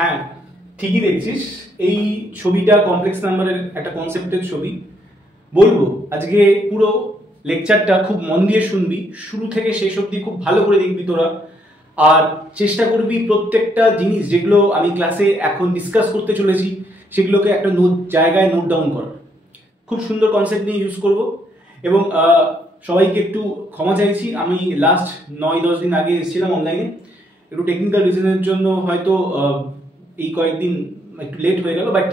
হ্যাঁ, ঠিকই দেখছিস। এই ছবিটা কমপ্লেক্স নাম্বারের একটা কনসেপ্টের ছবি। বলবো আজকে পুরো লেকচারটা খুব মন দিয়ে শুনবি, শুরু থেকে শেষ অবধি খুব ভালো করে দেখবি তোরা। আর চেষ্টা করবি প্রত্যেকটা জিনিস যেগুলো আমি ক্লাসে এখন ডিসকাস করতে চলেছি সেগুলোকে একটা জায়গায় নোট ডাউন করার। খুব সুন্দর কনসেপ্ট নিয়ে ইউজ করব। এবং সবাইকে একটু ক্ষমা চাইছি, আমি লাস্ট 9-10 দিন আগে এসেছিলাম অনলাইনে, একটু টেকনিক্যাল রিজনের জন্য হয়তো এই কয়েকদিন একটু লেট হয়ে গেল। বাট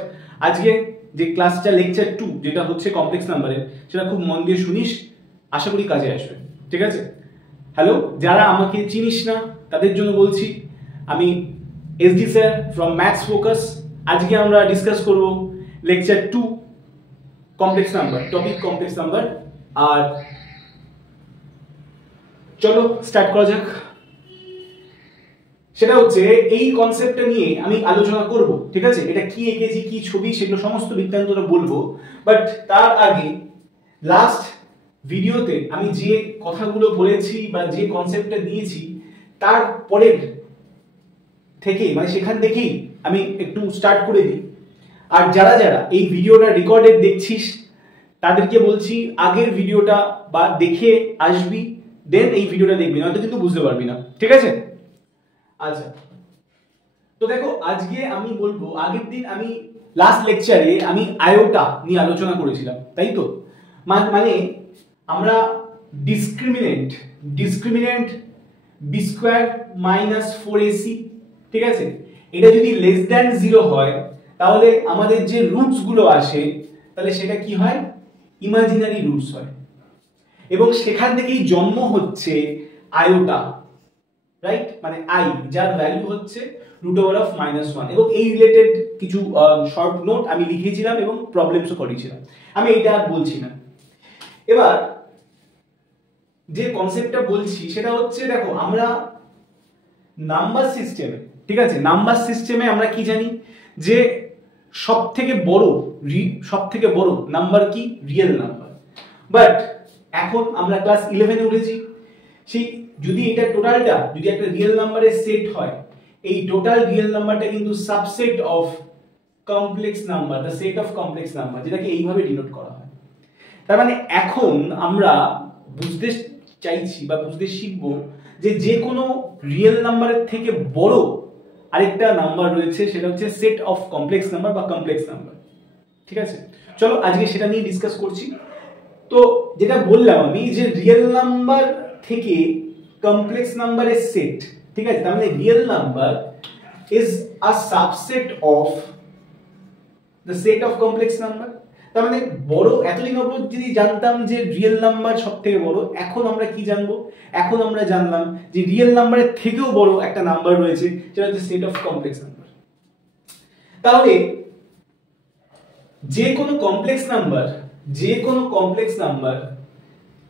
আজকে যে ক্লাসটা লেকচার 2 যেটা হচ্ছে কমপ্লেক্স নাম্বারের, সেটা খুব মন দিয়ে শুনিস, আশা করি কাজে আসবে। ঠিক আছে? হ্যালো, যারা আমাকে চিনিস না তাদের জন্য বলছি, আমি SD sir from maths focus. আজকে আমরা ডিসকাস করব lecture 2 complex number, topic complex number. আর চলো স্টার্ট করা যাক। সেটা হচ্ছে এই কনসেপ্টটা নিয়ে আমি আলোচনা করব। ঠিক আছে? এটা কি এঁকেছি, কি ছবি, সেগুলো সমস্ত বৃত্তান্তটা বলবো। বাট তার আগে লাস্ট ভিডিওতে আমি যে কথাগুলো বলেছি বা যে কনসেপ্টটা দিয়েছি তার পরের থেকে মানে সেখান থেকেই আমি একটু স্টার্ট করে দিই। আর যারা যারা এই ভিডিওটা রেকর্ডেড দেখছিস তাদেরকে বলছি আগের ভিডিওটা বা দেখে আসবি, দেন এই ভিডিওটা দেখবি, নয়তো কিন্তু বুঝতে পারবি না। ঠিক আছে? আচ্ছা, তো দেখো আজকে আমি বলবো, আগের দিন আমি লাস্ট লেকচারে আমি আয়োটা নিয়ে আলোচনা করেছিলাম, তাই তো? মানে আমরা discriminant B square minus 4ac, ঠিক আছে, এটা যদি লেস দ্যান 0 হয় তাহলে আমাদের যে রুটস গুলো আসে তাহলে সেটা কি হয়? ইমাজিনারি রুটস হয়। এবং সেখান থেকেই জন্ম হচ্ছে আয়োটা, রাইট? মানে আই, যার ভ্যালু হচ্ছে √(-1) এবং এই রিলেটেড কিছু শর্ট নোট আমি লিখেছিলাম এবং প্রবলেমসও করেছিলাম, আমি এইটা আর বলছি না। এবার যে কনসেপ্টটা বলছি সেটা হচ্ছে, দেখো আমরা নাম্বার সিস্টেমে, ঠিক আছে, নাম্বার সিস্টেমে আমরা কি জানি যে সব থেকে বড় নাম্বার কি? Real number. বাট এখন আমরা ক্লাস 11-এ উঠেছি, সেই যদি এটা টোটালটা যদি একটা রিয়েল নাম্বারের সেট হয়, এই টোটাল রিয়েল নাম্বারটা কিন্তু subset of complex number, the set of complex number, যেটাকে এইভাবে ডিনোট করা হয়। তার মানে এখন আমরা বুঝতে চাইছি বা বুঝতে শিখবো যে কোনো রিয়েল নাম্বারের থেকে বড় আরেকটা নাম্বার রয়েছে, সেটা হচ্ছে সেট অফ কমপ্লেক্স নাম্বার বা কমপ্লেক্স নাম্বার। ঠিক আছে? চলো আজকে সেটা নিয়ে ডিসকাস করছি। তো যেটা বললাম আমি, যে রিয়েল নাম্বার থেকে কমপ্লেক্স নাম্বারের সেট, ঠিক আছে, তার মানে real number is a subset of the set of complex number. তার মানে বড়, এতদিন অবধি যদি জানতাম যে রিয়েল নাম্বার সব থেকে বড়, এখন আমরা কি জানবো? এখন আমরা জানলাম যে রিয়েল নাম্বারের থেকেও বড় একটা নাম্বার রয়েছে, সেটা হচ্ছে সেট অফ কমপ্লেক্স নাম্বার। তাহলে যে কোনো কমপ্লেক্স নাম্বার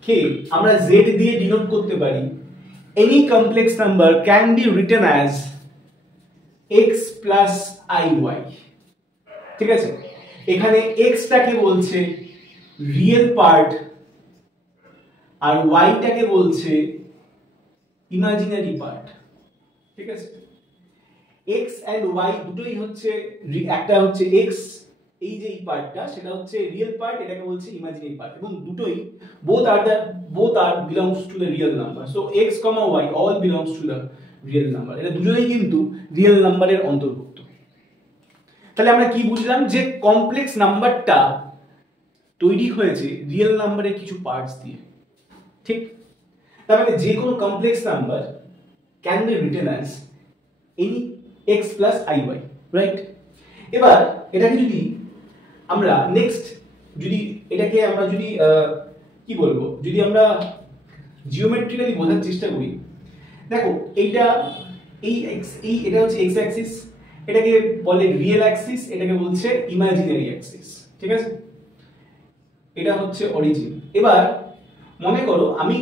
কে আমরা z দিয়ে ডিনোট করতে পারি। Any complex number can be written as x plus iy। ঠিক আছে? এখানে x টাকে বলছে রিয়েল পার্ট আর y টাকে বলছে ইমাজিনারি পার্ট। ঠিক আছে? x এন্ড y দুটোই হচ্ছে, একটা হচ্ছে x, এই যে এই পার্টটা সেটা হচ্ছে রিয়েল পার্ট, এটাকে বলছে ইমাজিনারি পার্ট, এবং দুটোই both are belongs to the real number. So x, y all belongs to the real number. এটা দুটোই কিন্তু রিয়েল নাম্বারের অন্তর্ভুক্ত। তাহলে আমরা কি বুঝলাম? যে কমপ্লেক্স নাম্বারটা তৈরি হয়েছে রিয়েল নাম্বারের কিছু পার্টস দিয়ে। ঠিক? তার মানে যে কোনো complex number can be written as any x plus iy, right? এবার এটাকে যদি আমরা এটাকে আমরা যদি কি বলবো, যদি আমরা জিওমেট্রিক্যালি বোঝার চেষ্টা করি, দেখো এটা এটা হচ্ছে x অ্যাক্সিস, এটাকে বলে রিয়েল অ্যাক্সিস, এটাকে বলছে ইমাজিনারি অ্যাক্সিস। ঠিক আছে? এটা হচ্ছে অরিজিন। এবার মনে করো আমি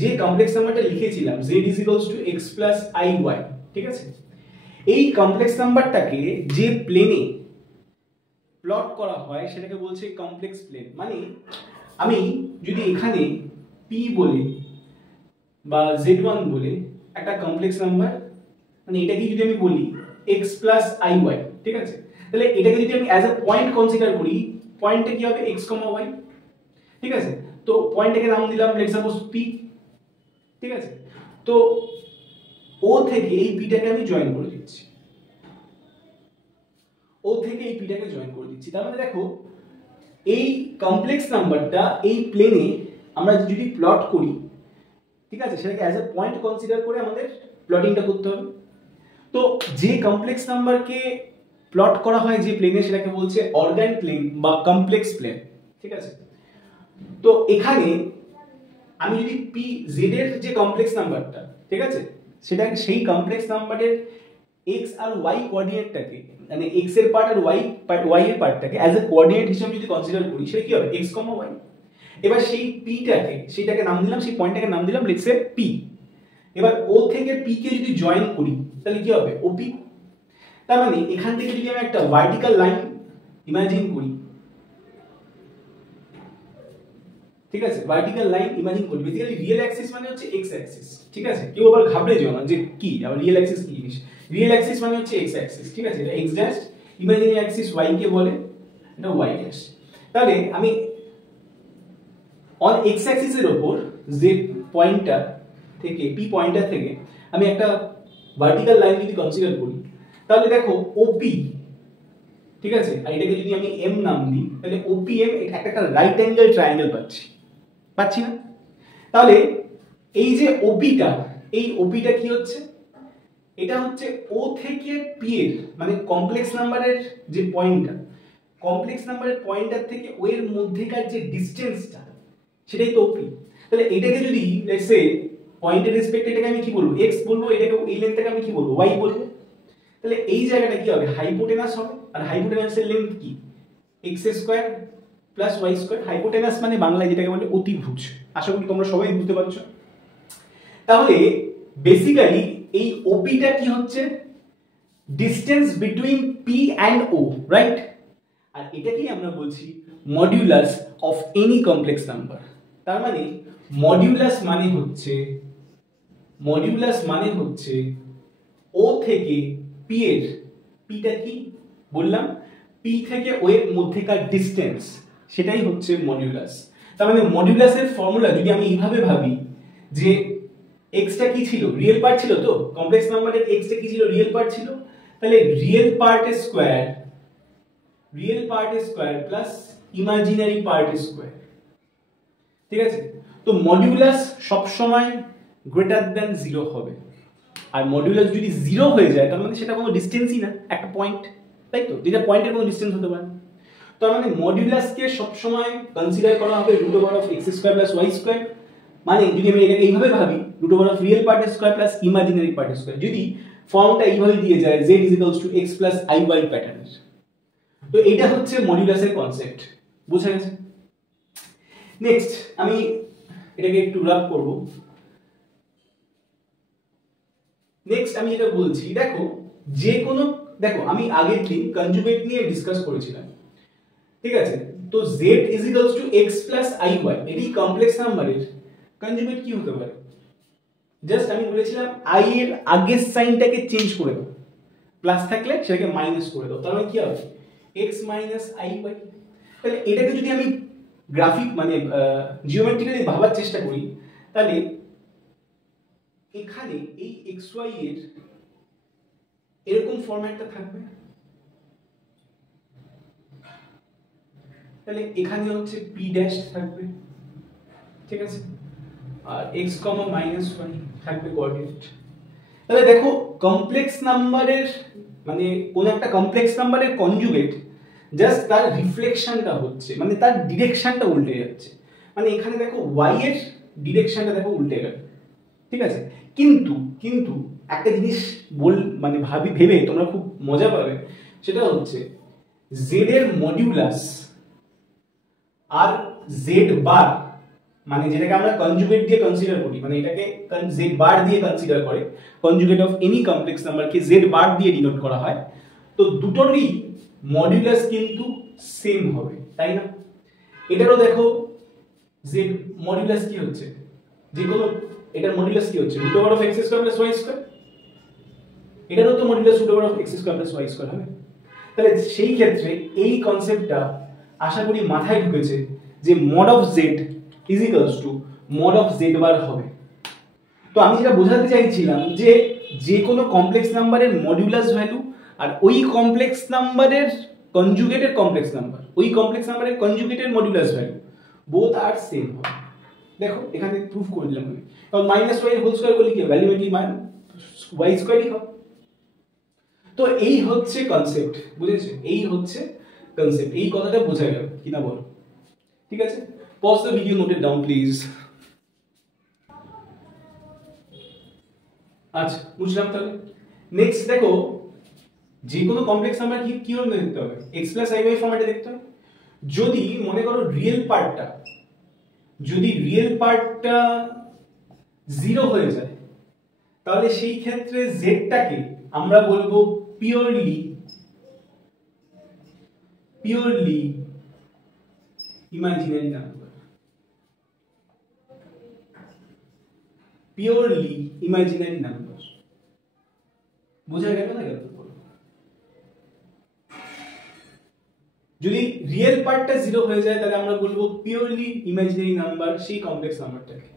যে কমপ্লেক্স নাম্বারটা লিখেছিলাম z = x প্লাস iy, ঠিক আছে, এই কমপ্লেক্স নাম্বারটাকে যে প্লেনে প্লট করা হয় সেটাকে বলছে কমপ্লেক্স প্লেন। মানে আমি যদি এখানে p বলি বা z1 বলে একটা কমপ্লেক্স নাম্বার, মানে এটাকে যদি আমি বলি x প্লাস iy, ঠিক আছে? তাহলে এটাকে যদি আমি অ্যাজ এ পয়েন্ট কনসিডার করি, পয়েন্টে কি হবে x, y, ঠিক আছে? তো পয়েন্টটাকে নাম দিলাম লেটস সাপোজ p, ঠিক আছে? তো ও থেকে এই পিটাকে আমি জয়েন করে দিচ্ছি, ও থেকে এই পিটাকে জয়েন করে দিচ্ছি। তার মানে দেখো এই কমপ্লেক্স নাম্বারটা এই প্লেনে আমরা যদি প্লট করি, ঠিক আছে, সেটাকে অ্যাজ এ পয়েন্ট কনসিডার করে আমাদের প্লটিংটা করতে হবে। তো যে কমপ্লেক্স নাম্বারকে প্লট করা হয় যে প্লেনে, সেটাকে বলছে অর্গান প্লেন বা কমপ্লেক্স প্লেন, ঠিক আছে? তো এখানে আমি যদি পি জেড এর যে কমপ্লেক্স নাম্বারটা, ঠিক আছে, সেটা সেই কমপ্লেক্স নাম্বারের এক্স আর ওয়াই কোঅর্ডিনেটটাকে, মানে এক্স এর পার্ট আর ওয়াই এর পার্টটাকে অ্যাজ এ কোঅর্ডিনেট হিসেবে যদি কনসিডার করি, সেটা কি হবে এক্স, ওয়াই। এবার সেই সেটাকে নাম দিলাম, সেই পয়েন্টটাকে নাম দিলাম লেটস সে পি। এবার ও থেকে পি কে যদি জয়েন করি তাহলে কি হবে ওপি। তার মানে এখান থেকে যদি আমি একটা ভার্টিক্যাল লাইন ইমাজিন করি, ঠিক আছে, ভার্টিক্যাল লাইন ইমাজিন করি, বেসিক্যালি রিয়েল অ্যাক্সিস মানে হচ্ছে এক্স অ্যাক্সিস, ঠিক আছে? কেউ আবার ঘাবড়ে যেও না যে কি আবার রিয়েল অ্যাক্সিস কি জিনিস। রিয়েল অ্যাক্সিস মানে হচ্ছে এক্স অ্যাক্সিস, ঠিক আছে? এটা x dash, imaginary axis y কে বলে এটা ওয়াই ড্যাশ। তাহলে আমি অন এক্স অ্যাক্সিস এর উপর জেড পয়েন্টার থেকে পি পয়েন্টার থেকে আমি একটা ভার্টিক্যাল লাইন যদি কনসিডার করি, তাহলে দেখো ওপি, ঠিক আছে, আর এটাকে যদি আমি এম নাম দিই, তাহলে ওপিএম একটা রাইট অ্যাঙ্গেল ট্রায়াঙ্গেল পাচ্ছি না? তাহলে এই যে ওপিটা, এই ওপিটা কি হচ্ছে, এটা হচ্ছে ও থেকে পি এর মানে কমপ্লেক্স নাম্বারের যে পয়েন্টটা, কমপ্লেক্স নাম্বারের পয়েন্টার থেকে ও এর মধ্যেকার যে ডিসটেন্সটা, সেটাই তো ওপি। তাহলে এটাকে যদি লেটস সে পয়েন্টের রেসপেক্টে এটাকে আমি কি বলবো এক্স বলবো, এটাকে এই লেন্থটাকে আমি কি বলবো ওয়াই বলবো। তাহলে এই জায়গাটা কি হবে হাইপোটেনাস হবে, আর হাইপোটেনাসের লেন্থ কি x square plus y square. Hypotenuse মানে বাংলায় যেটাকে বলে অতিভুজ। আশা করি তোমরা সবাই বুঝতে পারছো। তাহলে বেসিক্যালি এই ওপিটা কি হচ্ছে distance between P and O, right? আর এটাকেই আমরা বলছি modulus of any complex number. তার মানে মডিউলাস মানে হচ্ছে ও থেকে পি এর, পিটা কি বললাম, পি থেকে ও এর মধ্যেকার ডিসটেন্স, সেটাই হচ্ছে মডিউলাস। তার মানে মডিউলাসের ফর্মুলা যদি আমি এইভাবে ভাবি যে এক্সটা কি ছিল রিয়েল পার্ট ছিল, তো কমপ্লেক্স নাম্বারের এক্সটা কি ছিল রিয়েল পার্ট ছিল, তাহলে real part square plus imaginary part square, ঠিক আছে? তো মডিউলাস সব সময় গ্রেটার দ্যান 0 হবে, আর মডিউলাস যদি 0 হয়ে যায় তার মানে সেটা কোনো ডিসটেন্সই না, একটা পয়েন্ট, তাই তো? যেটা পয়েন্টের কোনো ডিসটেন্স হতে পারে। তার মানে মডিউলাসকে সব সময় কনসিডার করা হবে √(x²+y²), মানে যদি আমি এটাকে এইভাবে ভাবি √(real part square plus imaginary part square), যদি ফর্মটা এইভাবে দিয়ে যায় z = x plus iy প্যাটার্নের। তো এটা হচ্ছে মডিউলাসের কনসেপ্ট, বুঝা গেছে? নেক্সট আমি এটাকে একটু রাব করব। নেক্সট আমি যেটা বলছি, দেখো যে কোনো, দেখো আমি আগের দিন কনজুগেট নিয়ে ডিসকাস করেছিলাম, ঠিক আছে? তো z = x plus iy এটি কমপ্লেক্স নাম্বারের কনজুগেট কি হতে পারে? জাস্ট আমি বলেছিলাম i এর আগের সাইনটাকে চেঞ্জ করে দাও, প্লাস থাকলে সেটাকে মাইনাস করে দাও, তাহলে কি হবে x - iy। তাহলে এটাকে যদি আমি গ্রাফিক মানে জিওমেট্রিক্যালি ভাবার চেষ্টা করি, তাহলে এখানে এই xy এর এরকম ফরম্যাটটা থাকবে, তাহলে এখানে হচ্ছে p ড্যাশ থাকবে, ঠিক আছে, আর x, -y থাকবে কোঅর্ডিনেট। তাহলে দেখো কমপ্লেক্স নাম্বারের মানে কোন একটা কমপ্লেক্স নাম্বারের কনজুগেট জাস্ট তার রিফ্লেকশনটা হচ্ছে, মানে তার ডিরেকশনটা উল্টে যাচ্ছে, মানে এখানে দেখো y এর ডিরেকশনটা দেখো উল্টে গেল, ঠিক আছে? কিন্তু একটা জিনিস মানে ভেবে তোমরা খুব মজা পাবে, সেটা হচ্ছে z এর মডিউলাস আর z বার, মানে যেটাকে আমরা কনজুগেট দিয়ে কনসিডার করি, মানে এটাকে z বার দিয়ে কনসিডার করে, কনজুগেট অফ এনি কমপ্লেক্স নাম্বারকে z বার দিয়ে ডিনোট করা হয়। তো দুটোরই মডিউলাস কিন্তু সেম হবে, তাই না? এটারও দেখো z মডিউলাস কি হচ্ছে, যে কোনো এটার মডিউলাস কি হচ্ছে √(x²+y²), এটারও তো modulus root over of x square plus y square হবে। তাহলে সেই ক্ষেত্রে এই কনসেপ্টটা আশা করি মাথায় ঢুকেছে যে mod of z is equals to mod of z বার হবে। তো আমি যেটা বোঝাতে চাইছিলাম যে যে কোনো কমপ্লেক্স নাম্বারের মডুলাস ভ্যালু আর ওই কমপ্লেক্স নাম্বারের কনজুগেটেড কমপ্লেক্স নাম্বার, ওই কমপ্লেক্স নাম্বারের কনজুগেটেড মডুলাস ভ্যালু বোথ আর সেম হবে। দেখো এখানে প্রুফ করে দিলাম আমি, কারণ মাইনাস ওয়াই হোল স্কয়ার করলে কি হবে, আলটিমেটলি ওয়াই স্কয়ারই হবে। তো এই হচ্ছে কনসেপ্ট, বুঝেছো? এই হচ্ছে কনসেপ্ট, এই কথাটা বোঝা গেল কিনা বলো? ঠিক আছে, pause the video, note it down please. আচ্ছা বুঝলাম। তাহলে নেক্সট দেখো, যে কোনো কমপ্লেক্স নাম্বার কি রকম দেখতে হবে, x প্লাস i y ফরম্যাটে দেখতে হবে। যদি মনে করো রিয়েল পার্টটা, যদি রিয়েল পার্টটা 0 হয়ে যায়, তাহলে সেই ক্ষেত্রে z টাকে আমরা বলবো purely imaginary number, purely imaginary number. বোঝা গেল না গেল? যদি রিয়েল পার্টটা 0 হয়ে যায় তাহলে আমরা বলবো পিওরলি ইমাজিনারি নাম্বার সেই কমপ্লেক্স নাম্বারটাকে।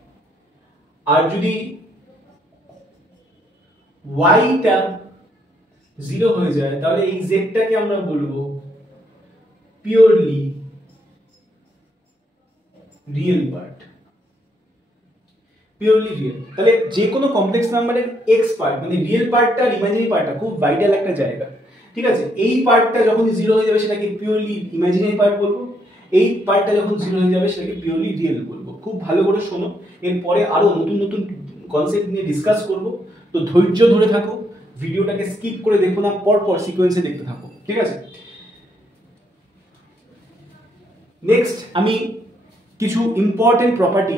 আর যদি y টা 0 হয়ে যায় তাহলে এই z টাকে আমরা বলবো purely real part, purely real. তাহলে যে কোনো কমপ্লেক্স নাম্বারের x পার্ট মানে রিয়েল পার্টটা আর ইমাজিনারি পার্টটা খুব ভাইটাল একটা জায়গা। ঠিক আছে, এই পার্টটা যখন 0 হয়ে যাবে সেটাকে পিওরলি ইমাজিনারি পার্ট বলবো, এই পার্টটা যখন 0 হয়ে যাবে সেটাকে পিওরলি রিয়েল বলবো। খুব ভালো করে শোনো, এরপরে আরো নতুন নতুন কনসেপ্ট নিয়ে ডিসকাস করব। তো ধৈর্য ধরে থাকো, ভিডিওটাকে স্কিপ করে দেখো না, পর পর সিকোয়েন্সে দেখতে থাকো। ঠিক আছে, নেক্সট আমি কিছু ইম্পর্টেন্ট প্রপার্টি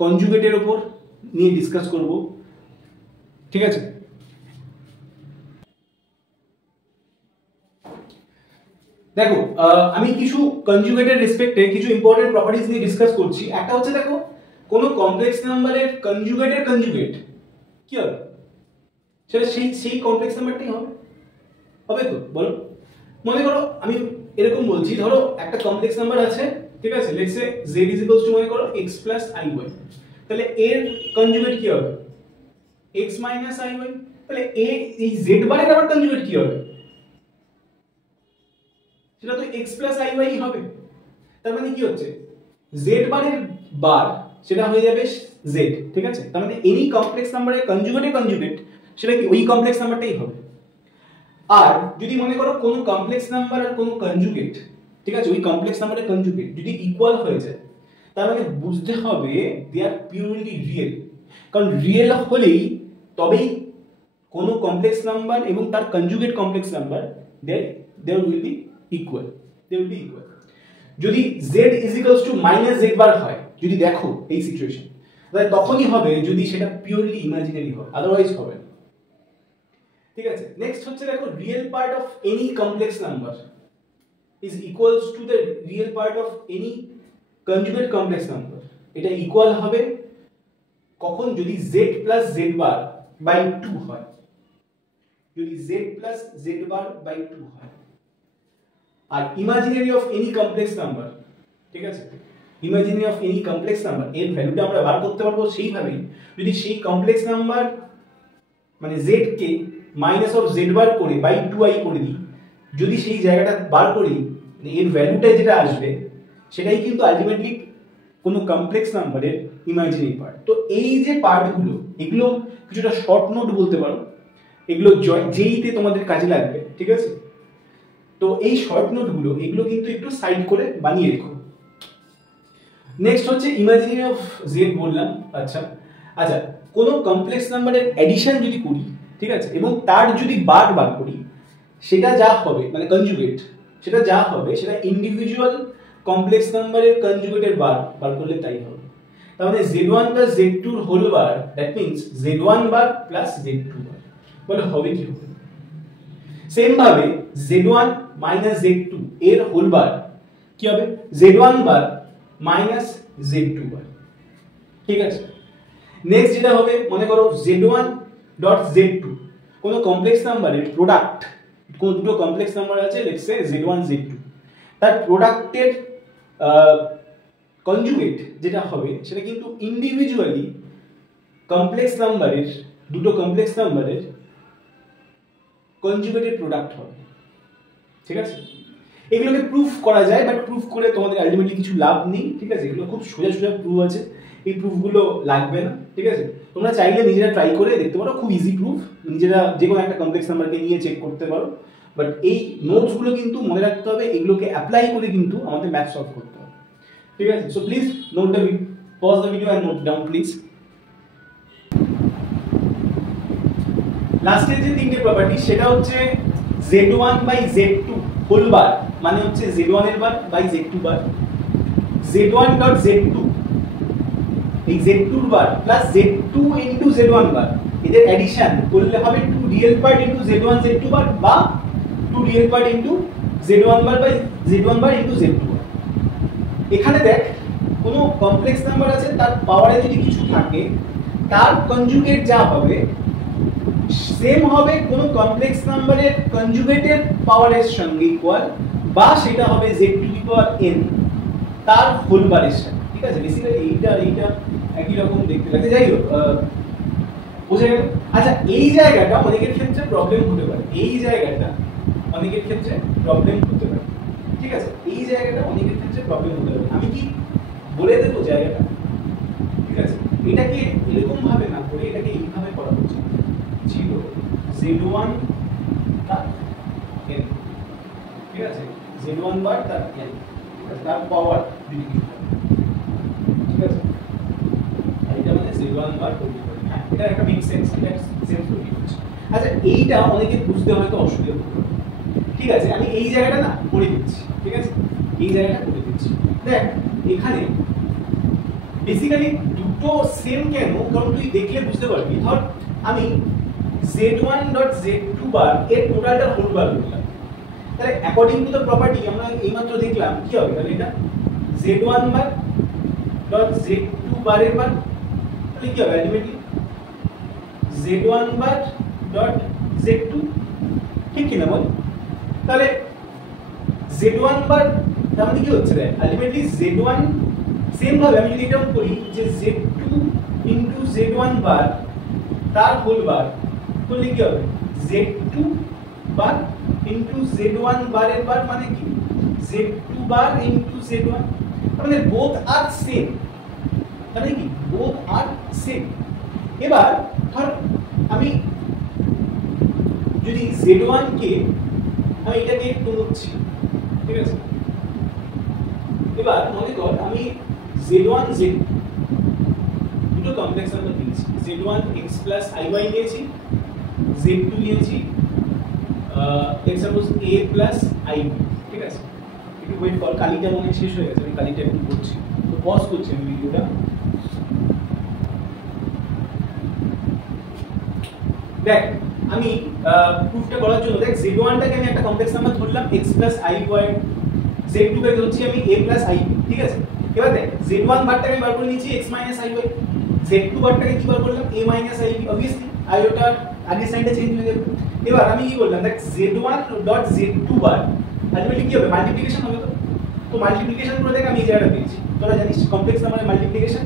কনজুগেটের উপর নিয়ে ডিসকাস করব। ঠিক আছে, দেখো আমি কিছু কনজুগেটের রেসপেক্টে কিছু ইম্পর্টেন্ট প্রপার্টিজ নিয়ে ডিসকাস করছি। একটা হচ্ছে দেখো, কোন কমপ্লেক্স নাম্বারের কনজুগেটের কনজুগেট কি হবে, সেটা সেই কমপ্লেক্স নাম্বারটাই হবে। হবে তো বলো? মনে করো আমি এরকম বলছি, ধরো একটা কমপ্লেক্স নাম্বার আছে, ঠিক আছে, let's say z is equals two মনে করো x প্লাস iy, তাহলে এর কনজুগেট কি হবে, x মাইনাস iy। তাহলে এই z বারের আবার কনজুগেট কি হবে, সেটা তো x প্লাস iy হবে। তার মানে কি হচ্ছে, z বারের বার সেটা হয়ে যাবে z। ঠিক আছে, তার মানে এনি কমপ্লেক্স নাম্বারের কনজুগেটের কনজুগেট সেটা কি ওই কমপ্লেক্স নাম্বারটাই হবে। আর যদি মনে করো কোন কমপ্লেক্স নাম্বার আর কোন কনজুগেট, ঠিক আছে, ওই কমপ্লেক্স নাম্বারের কনজুগেট যদি ইকুয়াল হয়ে যায়, তার মানে বুঝতে হবে দে আর পিওরলি রিয়েল। কারণ রিয়েল হলেই তবেই কোন কমপ্লেক্স নাম্বার এবং তার conjugate complex number they will be equal, they will be equal. যদি z is equals to minus z bar হয়, যদি দেখো এই সিচুয়েশন, তাহলে তখনই হবে যদি সেটা পিওরলি ইমাজিনারি হয়, আদারওয়াইজ হবে না। ঠিক আছে, নেক্সট হচ্ছে দেখো, real part of any complex number is equals to the real part of any conjugate complex number. এটা ইকুয়াল হবে কখন, যদি z plus z bar by 2 হয়, যদি z plus z bar by 2 হয়। আর imaginary of any complex number, ঠিক আছে, imaginary of any complex number এর ভ্যালুটা আমরা বার করতে পারবো সেইভাবেই যদি সেই কমপ্লেক্স নাম্বার মানে z কে মাইনাস অফ z বার করে বাই 2i করে দিই, যদি সেই জায়গাটা বার করি, এর ভ্যালুটা যেটা আসবে সেটাই কিন্তু আলটিমেটলি কোনো কমপ্লেক্স নাম্বারের ইমাজিনারি পার্ট। তো এই যে পার্টগুলো, এগুলো কিছুটা শর্ট নোট বলতে পারো, এগুলো যেইতে তোমাদের কাজে লাগবে। ঠিক আছে, তো এই শর্ট নোটগুলো এগুলো কিন্তু একটু সাইড করে বানিয়ে রেখো। নেক্সট হচ্ছে ইমাজিনারি অফ z বললাম। আচ্ছা আচ্ছা, কোনো কমপ্লেক্স নাম্বারের এডিশন যদি করি, ঠিক আছে, এবং তার যদি বার বার করি, সেটা যা হবে মানে কনজুগেট, সেটা যা হবে সেটা ইন্ডিভিজুয়াল কমপ্লেক্স নাম্বারের কনজুগেটের বার করলে তাই হবে। তার মানে z1 প্লাস z2 এর whole bar, that means z1 bar plus z2 bar. বলে হবে কি হবে? সেম ভাবে z1 মাইনাস z2 এর হোল বার কি হবে, z1 বার মাইনাস z2 বার। ঠিক আছে, নেক্সট যেটা হবে, মনে করো z1 ডট z2 কোন কমপ্লেক্স নাম্বারের প্রোডাক্ট, কোন দুটো কমপ্লেক্স নাম্বার আছে লেটস সে z1 z2, তার প্রোডাক্টের কনজুগেট যেটা হবে সেটা কিন্তু ইন্ডিভিজুয়ালি কমপ্লেক্স নাম্বারের, দুটো কমপ্লেক্স নাম্বারের কনজুগেটেড প্রোডাক্ট হবে। ঠিক আছে, এগুলোকে প্রুফ করা যায়, বাট প্রুফ করে তোমাদের আলটিমেটলি কিছু লাভ নেই। ঠিক আছে, এগুলো খুব সোজা সোজা প্রুফ আছে, এই প্রুফগুলো লাগবে না। ঠিক আছে, তোমরা চাইলে নিজেরা ট্রাই করে দেখতে পারো, খুব ইজি প্রুফ, নিজেরা যে কোনো একটা কমপ্লেক্স নাম্বারকে নিয়ে চেক করতে পারো। বাট এই নোটসগুলো কিন্তু মনে রাখতে হবে, এগুলোকে অ্যাপ্লাই করে কিন্তু আমাদের ম্যাথ সলভ করতে হবে। ঠিক আছে, so please note the pause the video and note down please. লাস্টের যে তিনটে প্রপার্টি সেটা হচ্ছে z1 বাই z2 হোল বার, মানে হচ্ছে z1 এর বার by z2 bar, z1 dot z2 এই z2 এর বার প্লাস z2 ইনটু z1 বার, এদের এডিশন করলে হবে 2 real part into z1 z2 bar বা 2 real part into z1 bar by z1 bar into z2 bar. এখানে দেখ, কোনো কমপ্লেক্স নাম্বার আছে, তার পাওয়ারে যদি কিছু থাকে তার কনজুগেট যা হবে সেম হবে কোন কমপ্লেক্স নাম্বারের কনজুগেটের পাওয়ারের সঙ্গে ইকুয়াল, বা সেটা হবে z to the power n তার হোল বারের সাথে। ঠিক আছে, বেসিক্যালি এইটা একই রকম দেখতে লাগে। যাই হোক, বোঝা গেল? আচ্ছা, এই জায়গাটা অনেকের ক্ষেত্রে প্রবলেম হতে পারে, এই জায়গাটা অনেকের ক্ষেত্রে প্রবলেম হতে পারে। ঠিক আছে, এই জায়গাটা অনেকের ক্ষেত্রে প্রবলেম হতে পারে, আমি কি বলে দেবো জায়গাটা। ঠিক আছে, এটাকে এরকম ভাবে না করে এটাকে এইভাবে করা হচ্ছে, ছিল z1 তার n। ঠিক আছে, z1 বার তার n, তার পাওয়ার যদি কিছু থাকে। ঠিক আছে, এটা মানে z1 বার তৈরি করে। হ্যাঁ, এটা একটা মেক সেন্স, এটা সেন্স তৈরি হচ্ছে। আচ্ছা, এইটা অনেকে বুঝতে হয়তো অসুবিধা হবে। ঠিক আছে, আমি এই জায়গাটা না করে দিচ্ছি। ঠিক আছে, এই জায়গাটা করে দিচ্ছি। দেখ, এখানে বেসিক্যালি দুটো সেম কেন, কারণ তুই দেখলে বুঝতে পারবি। ধর আমি z1 ডট z2 বার এর টোটালটা হোল বার করলাম, তাহলে অ্যাকর্ডিং টু দ্য প্রপার্টি আমরা এইমাত্র দেখলাম কি হবে, তাহলে এটা z1 বার ডট z2 বারের বার, তাহলে কি হবে আলটিমেটলি z1 বার ডট z2। ঠিক কি না বল? তাহলে z1 বার তার মানে কি হচ্ছে, দেখ আলটিমেটলি z1 সেম ভাবে আমি যদি এটাও করি যে z2 ইনটু z1 বার তার হোল বার করলে কি হবে, z2 বার ইনটু z1 বারের বার, মানে কি z2 বার ইনটু z1, মানে বোথ আর সেম, মানে কি বোথ আর সেম। এবার ধর আমি যদি z1 কে আমি এটাকে একটু লিখছি। ঠিক আছে, এবার মনে কর আমি z1 z2 দুটো কমপ্লেক্স নাম্বার দিয়েছি, z1 x প্লাস iy নিয়েছি, z2 নিয়েছি let's suppose a plus ib। ঠিক আছে, একটু ওয়েট কর, কালিটা মনে শেষ হয়ে গেছে, আমি কালিটা একটু করছি, তো পজ করছি আমি ভিডিওটা। দেখ, আমি প্রুফটা করার জন্য দেখ z1 টাকে আমি একটা কমপ্লেক্স নাম্বার ধরলাম x প্লাস iy, z2 কে ধরছি আমি a প্লাস ib। ঠিক আছে, এবার দেখ z1 বারটাকে আমি বার করে নিয়েছি x মাইনাস iy, z2 বারটাকে কি বার করলাম a minus ib, obviously i ওটার আগের সাইনটা চেঞ্জ হয়ে যাবে। এবার আমি কি করলাম, দেখ z1 ডট z2 বার আলটিমেটলি কি হবে, মাল্টিপ্লিকেশন হবে। তো মাল্টিপ্লিকেশন করে দেখ আমি এই জায়গাটা পেয়েছি, তোরা জানিস কমপ্লেক্স নাম্বারের মাল্টিপ্লিকেশন,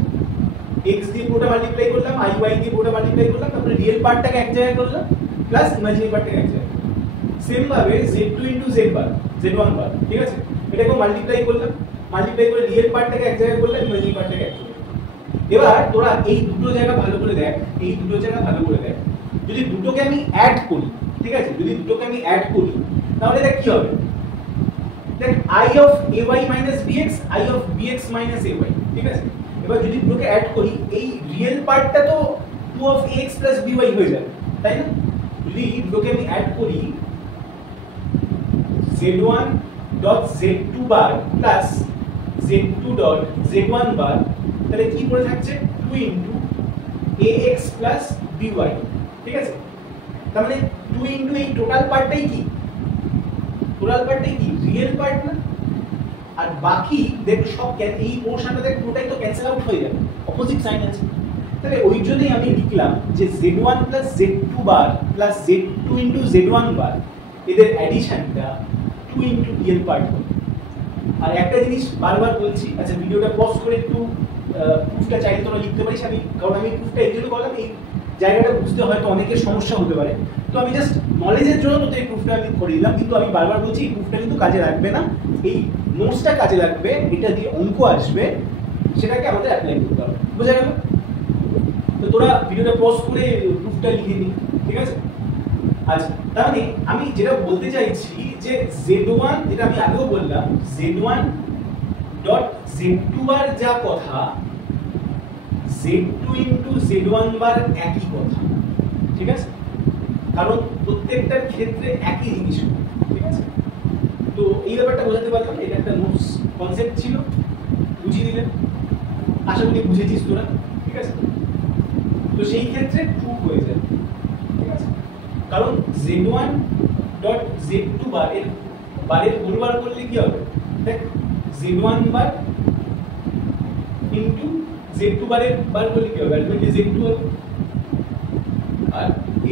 x দিয়ে পুরোটা মাল্টিপ্লাই করলাম, iy দিয়ে পুরোটা মাল্টিপ্লাই করলাম, তারপরে রিয়েল পার্টটাকে এক জায়গায় করলাম প্লাস ইমাজিনারি পার্টটাকে এক জায়গায়। সেম ভাবে z2 ইনটু z বার, z1 বার। ঠিক আছে, এটাকে মাল্টিপ্লাই করলাম, মাল্টিপ্লাই করে রিয়েল পার্টটাকে এক জায়গায় করলাম, ইমাজিনারি পার্টটাকে এক জায়গায়। এবার তোরা এই দুটো জায়গা ভালো করে দেখ, এই দুটো জায়গা ভালো করে দেখ, যদি দুটোকে আমি অ্যাড করি, ঠিক আছে, যদি দুটোকে আমি অ্যাড করি তাহলে দেখ কি হবে, দেখ i of ay minus bx, i of bx minus ay। ঠিক আছে, এবার যদি দুটোকে অ্যাড করি, এই রিয়েল পার্টটা তো 2 অফ ax প্লাস by হয়ে যাবে, তাই না? যদি দুটোকে আমি অ্যাড করি z1 ডট z2 বার প্লাস z2 ডট z1 বার, তাহলে কি পড়ে থাকছে 2 ইনটু ax প্লাস by। ঠিক আছে, তার মানে 2 ইনটু এই টোটাল পার্টটাই কি, টোটাল পার্টটাই কি রিয়েল পার্ট না, আর বাকি দেখ সব এই পোরশনটা দেখ পুরোটাই তো ক্যান্সেল আউট হয়ে যাবে, অপোজিট সাইন আছে। তাহলে ওই জন্যই আমি লিখলাম যে z1 প্লাস z2 বার প্লাস z2 ইন্টু z1 বার এদের অ্যাডিশনটা 2 ইন্টু রিয়েল পার্ট হবে। আর একটা জিনিস বারবার বলছি, আচ্ছা ভিডিওটা পজ করে একটু প্রুফটা চাইলে তোমরা লিখতে পারিস, কারণ আমি প্রুফটা এই জন্য করলাম, এই জায়গাটা বুঝতে হয়তো অনেকের সমস্যা হতে পারে, তো আমি জাস্ট নলেজের জন্য তোদের এই প্রুফটা আমি করে দিলাম। কিন্তু আমি বারবার বলছি এই প্রুফটা কিন্তু কাজে লাগবে না, এই নোটসটা কাজে লাগবে, এটা দিয়ে অঙ্ক আসবে, সেটাকে আমাদের অ্যাপ্লাই করতে হবে। বোঝা গেল? তো তোরা ভিডিওটা পজ করে প্রুফটা লিখে নি, ঠিক আছে? আচ্ছা, তার মানে আমি যেটা বলতে চাইছি যে z1, যেটা আমি আগেও বললাম, z1 ডট z2 বার যা কথা, z2 ইন্টু z1 বার একই কথা, ঠিক আছে? কারণ প্রত্যেকটার ক্ষেত্রে একই জিনিস, ঠিক আছে? তো এই ব্যাপারটা বোঝাতে পারলাম, এটা একটা নোটস কনসেপ্ট ছিল, বুঝিয়ে দিলেন, আশা করি বুঝেছিস তোরা, ঠিক আছে? তো সেই ক্ষেত্রে ট্রু হয়ে যাবে, ঠিক আছে? কারণ z1 ডট z2 বারের হোল বার করলে কি হবে? দেখ, z1 বার ইনটু z2 বার করলে কি হবে? আলটিমেটলি z2 হবে, আর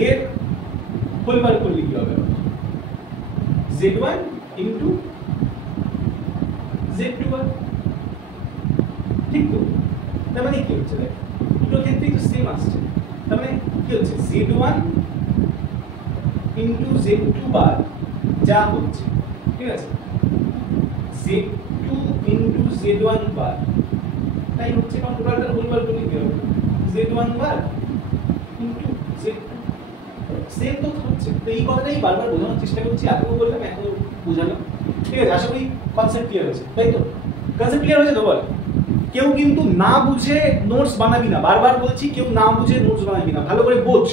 এর হোল বার করলে কি হবে? z1 ইনটু z2 বার, ঠিক তো? তার মানে কি হচ্ছে? দেখ, দুটো ক্ষেত্রেই তো সেম আসছে, তার মানে কি হচ্ছে? z1 ইন্টু z2 বার যা হচ্ছে, ঠিক আছে, z2 ইন্টু z1 বার তাই হচ্ছে, কারণ টোটালটার হোল বার করলে কি হবে? z1 বার ইন্টু z2, সেম তো হচ্ছে। তো এই কথাটাই বারবার বোঝানোর চেষ্টা করছি, আগেও বললাম, এখনো বোঝালাম, ঠিক আছে? আশা করি কনসেপ্ট ক্লিয়ার হয়েছে, তাই তো? কনসেপ্ট ক্লিয়ার হয়েছে তো? বল। কেউ কিন্তু না বুঝে নোটস বানাবি না, বারবার বলছি, কেউ না বুঝে নোটস বানাবি না, ভালো করে বোঝ,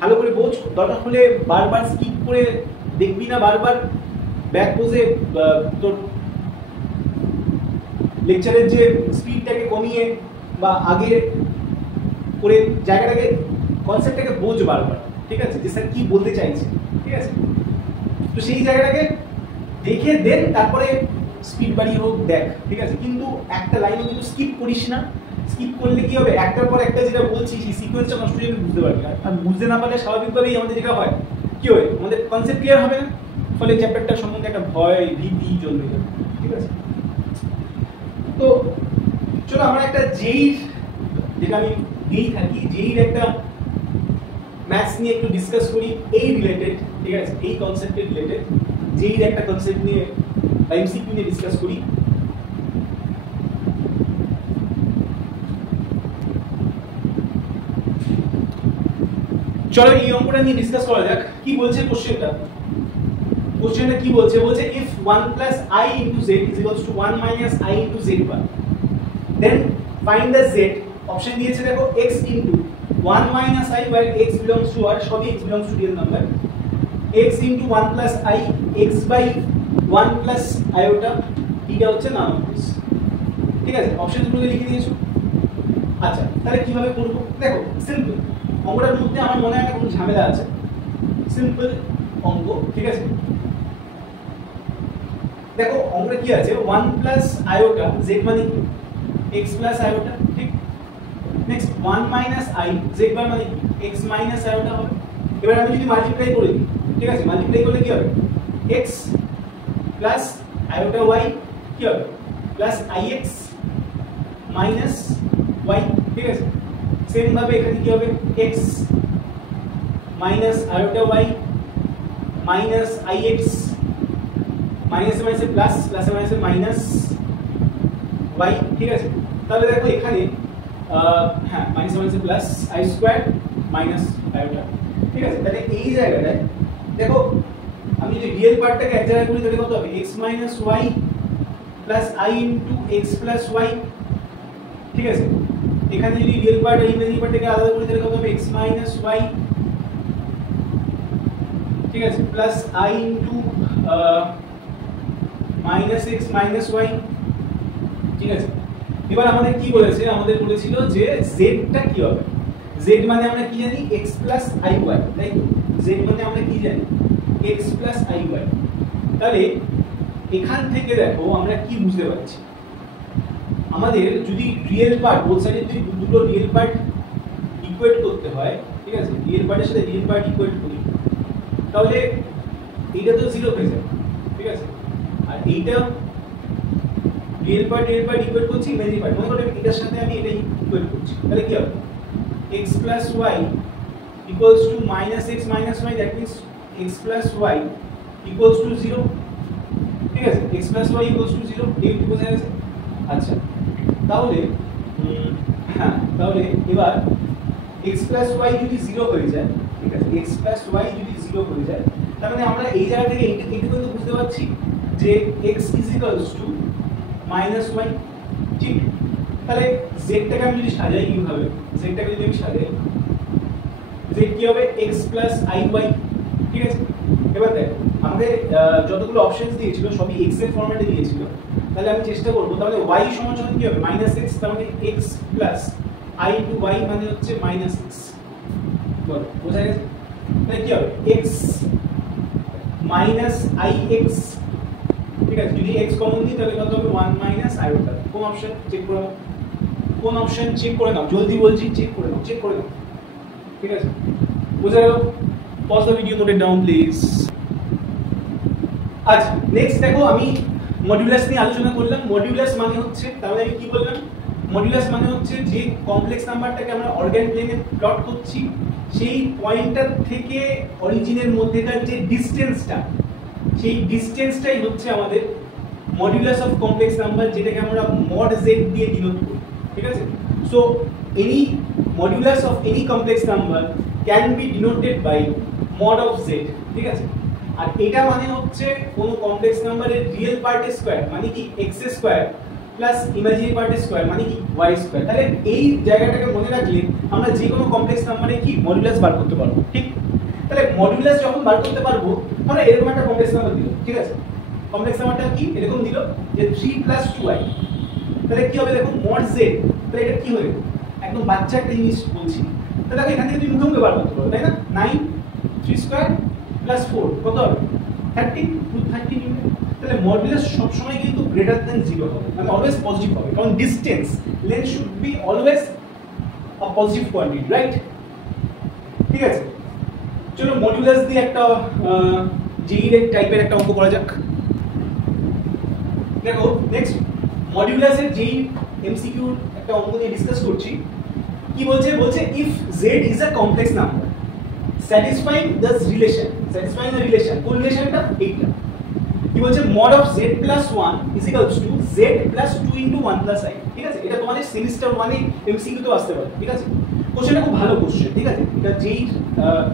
ভালো করে বোঝ। দরকার হলে বারবার স্কিপ করে দেখবি না, বারবার ব্যাক পোজে তোর লেকচারের যে স্পিডটাকে কমিয়ে বা আগে করে জায়গাটাকে, কনসেপ্টটাকে বোঝ বারবার, ঠিক আছে? যে স্যার কি বলতে চাইছে, ঠিক আছে? তো সেই জায়গাটাকে দেখে দেন, তারপরে স্পিড বাড়িয়ে হোক দেখ, ঠিক আছে? কিন্তু একটা লাইনও কিন্তু স্কিপ করিস না, স্কিপ করলে কি হবে? একটার পর একটা যেটা বলছি সেই সিকোয়েন্সটা নষ্ট হয়ে বুঝতে পারবি না, আর বুঝতে না পারলে স্বাভাবিকভাবেই আমাদের যেটা হয় কি হয়, আমাদের কনসেপ্ট ক্লিয়ার হবে না, ফলে চ্যাপ্টারটা সম্বন্ধে একটা ভয় ভীতি জন্মে যাবে, ঠিক আছে? তো চলো আমরা একটা জেইর, যেটা আমি দিয়েই থাকি, জেইর একটা ম্যাথস নিয়ে একটু ডিসকাস করি, এই রিলেটেড, ঠিক আছে? এই কনসেপ্টের রিলেটেড জেইর একটা কনসেপ্ট নিয়ে বা এমসিকিউ নিয়ে ডিসকাস করি। চলো এই অঙ্কটা নিয়ে ডিসকাস করা যাক। কি বলছে কোশ্চেনটা? কোশ্চেনটা কি বলছে? বলছে if 1 plus I into z is equals to 1 minus I into z bar, then find the z, option দিয়েছে দেখো x into 1 minus I where x belongs to r, সবই x belongs to real number, x into 1 plus I, x by 1 plus iota, এটা হচ্ছে নাম of this, ঠিক আছে? Option দুটোকে লিখে দিয়েছো। আচ্ছা, তাহলে কিভাবে করব? দেখো সিম্পল, অঙ্কটার মধ্যে আমার মনে হয় না কোনো ঝামেলা আছে, সিম্পল অঙ্ক, ঠিক আছে? দেখো অঙ্কটা কি আছে, 1 প্লাস আয়োটা, z মানে কি? x প্লাস আয়োটা, ঠিক? নেক্সট 1 মাইনাস i, z বার মানে কি? x মাইনাস আয়োটা হবে। এবার আমি যদি মাল্টিপ্লাই করে দিই, ঠিক আছে? মাল্টিপ্লাই করলে কি হবে? x প্লাস আয়োটা y কি হবে? প্লাস ix মাইনাস y, ঠিক আছে? সেম ভাবে এখানে কি হবে? x minus iota y minus ix, মাইনাসে মাইনাসে প্লাস, প্লাসে মাইনাসে মাইনাস y, ঠিক আছে? তাহলে দেখো এখানে হ্যাঁ, মাইনাসে মাইনাসে plus i square minus iota, ঠিক আছে? তাহলে এই জায়গাটায় দেখো আমি যদি রিয়েল পার্টটাকে এক জায়গায় করি তাহলে কত হবে? x minus y plus i into x plus y, ঠিক আছে? এখানে যদি রিয়েল পার্ট আর ইমাজিনারি পার্টটাকে আলাদা করি তাহলে কত হবে? x মাইনাস y, ঠিক আছে, plus i into minus x minus y, ঠিক আছে? এবার আমাদের কি বলেছে? আমাদের বলেছিল যে z টা কি হবে? z মানে আমরা কি জানি? x প্লাস iy, তাই তো? z মানে আমরা কি জানি? x plus iy। তাহলে এখান থেকে দেখো আমরা কি বুঝতে পারছি, আমাদের যদি রিয়েল পার্ট, বোথ সাইডে যদি দুটো রিয়েল পার্ট ইকুয়েট করতে হয়, ঠিক আছে, রিয়েল পার্টের সাথে রিয়েল পার্ট ইকুয়েট করি, তাহলে এইটা তো 0 হয়ে যায়, ঠিক আছে, আর এইটা রিয়েল পার্ট ইকুয়েট করছি ইমাজিনারি পার্ট, মনে করো এটার সাথে আমি এটা ইকুয়েট করছি, তাহলে কি হবে x plus y equals to minus x minus y, that means x plus y equals to 0, ঠিক আছে, x plus y equals to 0, এই বোঝা গেছে। আচ্ছা, তাহলে তাহলে এবার x plus y যদি 0 হয়ে যায়, ঠিক আছে, x plus y যদি 0 হয়ে যায়, তার মানে আমরা এই জায়গা থেকে এইটা কিন্তু বুঝতে পারছি যে x is equals to minus y, ঠিক, তাহলে z টাকে আমি যদি সাজাই কিভাবে, z টাকে যদি আমি সাজাই, z কি হবে x plus iy, ঠিক আছে। এবার দেখো আমাদের যতগুলো অপশনস দিয়েছিল সবই x এর ফরম্যাটে দিয়েছিল, তাহলে আমি চেষ্টা করব, তাহলে y সমান সমান কি হবে -x, তার মানে x plus i into y মানে হচ্ছে -x, বলো বোঝা গেছে, তাহলে কি হবে x minus ix, ঠিক আছে, যদি x কমন দিই তাহলে কত হবে 1 minus iota, কোন অপশন চেক করে নাও, কোন অপশন চেক করে নাও, জলদি বলছি চেক করে নাও, ঠিক আছে, বুঝা গেল, pause the video, note it down please. আচ্ছা, নেক্সট দেখো আমি মডুলাস নিয়ে আলোচনা করলাম। মডুলাস মানে হচ্ছে, তাহলে আমি কি বললাম, মডুলাস মানে হচ্ছে যে কমপ্লেক্স নাম্বারটাকে আমরা অর্গান প্লেনে প্লট করছি, সেই পয়েন্টটার থেকে অরিজিনের মধ্যেকার যে ডিসটেন্সটা, সেই ডিসটেন্সটাই হচ্ছে আমাদের মডুলাস অফ কমপ্লেক্স নাম্বার, যেটাকে আমরা মড z দিয়ে ডিনোট করি, ঠিক আছে। So any modulus of any complex number can be denoted by mod of z, ঠিক আছে। আর এটা মানে হচ্ছে কোন কমপ্লেক্স নাম্বারের রিয়েল পার্টের স্কয়ার মানে কি x স্কয়ার প্লাস ইমাজিনারি পার্টের স্কয়ার মানে কি y স্কয়ার। তাহলে এই জায়গাটাকে মনে রাখলে আমরা যে কোনো কমপ্লেক্স নাম্বারে কি মডুলাস বার করতে পারবো, ঠিক। তাহলে মডুলাস যখন বার করতে পারবো, তাহলে এরকম একটা কমপ্লেক্স নাম্বার দিল, ঠিক আছে, কমপ্লেক্স নাম্বারটা কি এরকম দিল যে 3 + 2i, তাহলে কি হবে দেখো মড z, তাহলে এটা কি হবে একদম বাচ্চা একটা জিনিস বলছি, তাহলে দেখো এখান থেকে তুমি মুখে মুখে বার করতে পারো, তাই না, 9 3 স্কয়ার প্লাস 4 কত হবে 30, 230 নিউটন। তাহলে মডুলাস সব সময় কিন্তু গ্রেটার দ্যান 0 হবে, মানে অলওয়েজ পজিটিভ হবে, কারণ distance length should be always a positive quantity, right, ঠিক আছে। চলো মডুলাস দিয়ে একটা জেই টাইপের একটা অঙ্ক করা যাক। দেখো নেক্সট মডুলাসের জেই এমসিকিউ একটা অঙ্ক নিয়ে ডিসকাস করছি। কি বলছে, বলছে if z is a complex number satisfying this relation, satisfying the relation, কোন রিলেশনটা এইটা, কি বলছে mod of z plus 1 is equals to z plus 2 into 1 plus i, ঠিক আছে। এটা তোমাদের সেমিস্টার 1 এ এমসিকিউ তো আসতে পারে, ঠিক আছে। কোশ্চেনটা খুব ভালো কোশ্চেন, ঠিক আছে, এটা যেই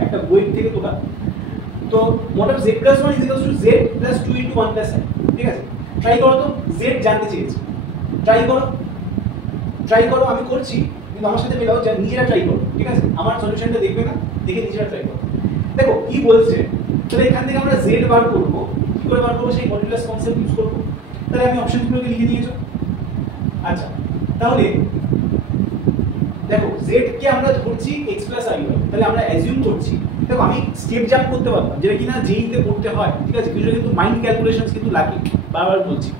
একটা বই থেকে তোলা। তো mod of z plus 1 is equals to z plus 2 into 1 plus i, ঠিক আছে। ট্রাই করো তো, z জানতে চেয়েছি, ট্রাই করো, আমি করছি কিন্তু আমার সাথে মেলাও, নিজেরা ট্রাই করো, ঠিক আছে, আমার সলিউশনটা দেখবে না, দেখে নিজেরা ট্রাই করো। দেখো কি বলছে, তাহলে এখান থেকে আমরা z বার করব, কি করে বার করব, সেই মডুলাস কনসেপ্ট ইউজ করব। তাহলে আমি অপশনগুলোকে লিখে দিয়েছো। আচ্ছা, তাহলে দেখো z কে আমরা ধরছি x + iy, তাহলে আমরা অ্যাজিউম করছি, দেখো আমি স্টেপ জাম্প করতে পারতাম, যেটা কিনা জেই তে করতে হয়, ঠিক আছে, কিন্তু মাইন্ড ক্যালকুলেশনস কিন্তু লাগে, বারবার বলছি,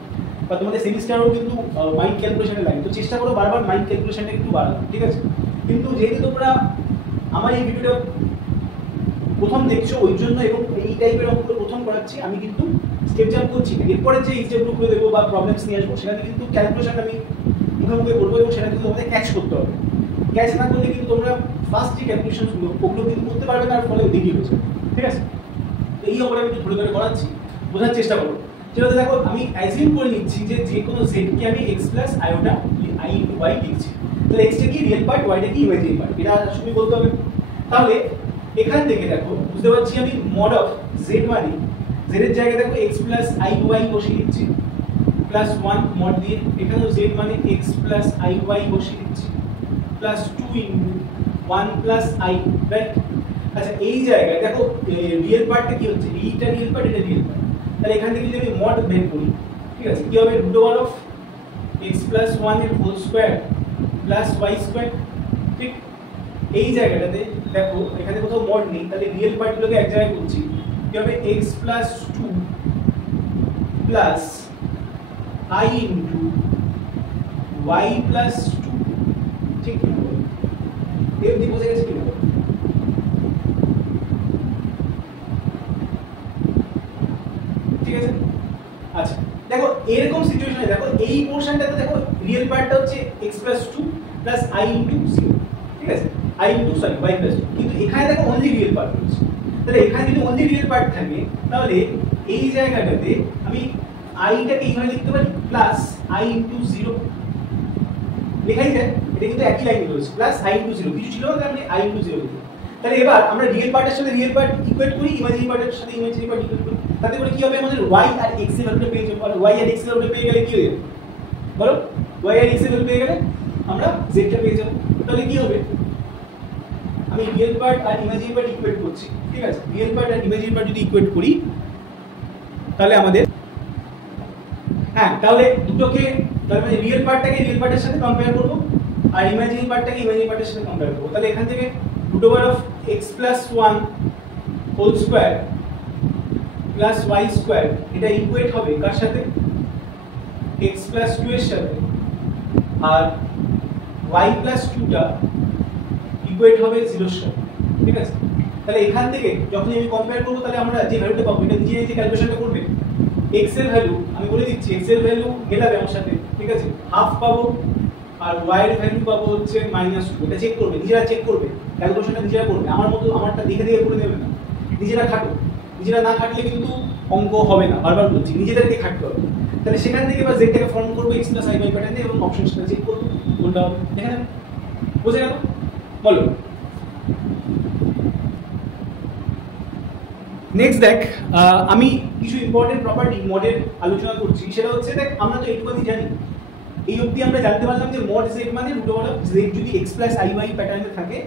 বা তোমাদের সেমিস্টারও কিন্তু মাইন্ড ক্যালকুলেশনে লাগে, তো চেষ্টা করো বারবার মাইন্ড ক্যালকুলেশনটা একটু বাড়ানো, ঠিক আছে। কিন্তু যেহেতু তোমরা আমার এই ভিডিওটা প্রথম দেখছো ওই জন্য, এবং এই টাইপের অঙ্কগুলো প্রথম করাচ্ছি, আমি কিন্তু স্টেপ জাম্প করছি না, এরপরে যে স্টেপগুলো দেবো বা প্রবলেমস নিয়ে আসবো, সেখানে কিন্তু ক্যালকুলেশন আমি মুখে করবো, এবং সেটা কিন্তু তোমাদের ক্যাচ করতে হবে। ক্যাচ না করলে কিন্তু তোমরা ফার্স্ট যে ক্যালকুলেশনগুলো ওগুলো কিন্তু করতে পারবে না, আর ফলে দেরি হয়ে যাবে, ঠিক আছে। তো এই অঙ্কটা আমি একটু ধরে ধরে করাচ্ছি, বোঝার চেষ্টা করো। সেটা দেখো আমি অ্যাজিউম করে নিচ্ছি যে যে কোনো z কে আমি x plus iota i into y লিখছি, তাহলে x টা কি রিয়েল পার্ট, y টা কি ইমাজিনারি পার্ট, এটা শুধু বলতে হবে। তাহলে এখান থেকে দেখো বুঝতে পারছি আমি মড অফ z মানে z এর জায়গায় দেখো x plus iy বসিয়ে দিচ্ছি প্লাস 1 মড দিয়ে, এখানেও z মানে x plus iy বসিয়ে দিচ্ছি plus 2 into 1 plus i, right. আচ্ছা, এই জায়গায় দেখো রিয়েল পার্টটা কি হচ্ছে, এইটা রিয়েল পার্ট, এটা রিয়েল পার্ট, তাহলে এখান থেকে যদি আমি মড বের করি, ঠিক আছে, কি হবে √1 of x plus 1 এর whole square plus y square, ঠিক। এই জায়গাটাতে দেখো এখানে কোথাও মড নেই, তাহলে রিয়েল পার্টগুলোকে এক জায়গায় করছি, কি হবে x plus 2 plus i into y plus 2, ঠিক। এই অবধি বুঝে গেছে কিনা? ঠিক আছে, আচ্ছা দেখো এরকম সিচুয়েশনে দেখো এই পোরশনটাতে দেখো রিয়েল পার্টটা হচ্ছে x + 2 + i * 0, ঠিক আছে, y + 2, কিন্তু এখানে দেখো অনলি রিয়েল পার্ট রয়েছে। তাহলে এখানে যদি অনলি রিয়েল পার্ট থাকে তাহলে এই জায়গাটাতে আমি i টাকে এইভাবে লিখতে পারি +i * 0 লেখাই যায়, এটা কিন্তু একই লাইনে রয়েছে +i * 0, কিছু ছিল না আমি i * 0 লিখি। তাহলে এবার আমরা রিয়েল পার্টের সাথে রিয়েল পার্ট ইকুয়েট করি, ইমাজিনারি পার্টের সাথে ইমাজিনারি পার্ট ইকুয়েট করি, তাতে করে কি হবে আমাদের y আর x এর ভ্যালুটা পেয়ে যাবো। আর y আর x এর ভ্যালু পেয়ে গেলে কি হবে বলো, y আর x এর ভ্যালু পেয়ে গেলে আমরা z টা পেয়ে যাবো। তাহলে কি হবে, আমি রিয়েল পার্ট আর ইমাজিনারি পার্ট ইকুয়েট করছি, ঠিক আছে, রিয়েল পার্ট আর ইমাজিনারি পার্ট যদি ইকুয়েট করি তাহলে আমাদের হ্যাঁ তাহলে দুটোকে তাহলে মানে রিয়েল পার্টটাকে রিয়েল পার্টের সাথে কম্পেয়ার করব আর ইমাজিনারি পার্টটাকে ইমাজিনারি পার্টের সাথে কম্পেয়ার করব। তাহলে এখান থেকে √x + 1 whole square + y square এটা ইকুয়েট হবে কার সাথে, x + 2 এর সাথে, আর y + 2 টা ইকুয়েট হবে 0 এর সাথে, ঠিক আছে। তাহলে এখান থেকে যখন আমি কম্পেয়ার করব তাহলে আমরা যে ভ্যালুটা পাবো এটা দিয়ে যে ক্যালকুলেশনটা করবে x এর ভ্যালু আমি বলে দিচ্ছি, x এর ভ্যালু মেলাবে আমার সাথে, ঠিক আছে, হাফ পাবো আর y এর ভ্যালু পাবো হচ্ছে -2। এটা চেক করবে, নিজেরা চেক করবে, ক্যালকুলেশনটা নিজেরা করবে, আমার মতো আমারটা দেখে দেখে করে নেবে না, নিজেরা খাটো, নিজেরা না খাটলে কিন্তু অঙ্ক হবে না, বারবার বলছি নিজেদেরকে খাটতে হবে। তাহলে সেখান থেকে এবার z টাকে ফর্ম করব x + i y প্যাটার্নে এবং অপশনটা চেক করব কোনটা হবে, এখানে বুঝে গেল বলো। নেক্সট দেখ আমি কিছু ইম্পর্টেন্ট প্রপার্টি মডের আলোচনা করছি, সেটা হচ্ছে দেখ আমরা তো এইটুকুই জানি, এই অবধি আমরা জানতে পারলাম যে mod z মানে √z যদি x + i y প্যাটার্নে থাকে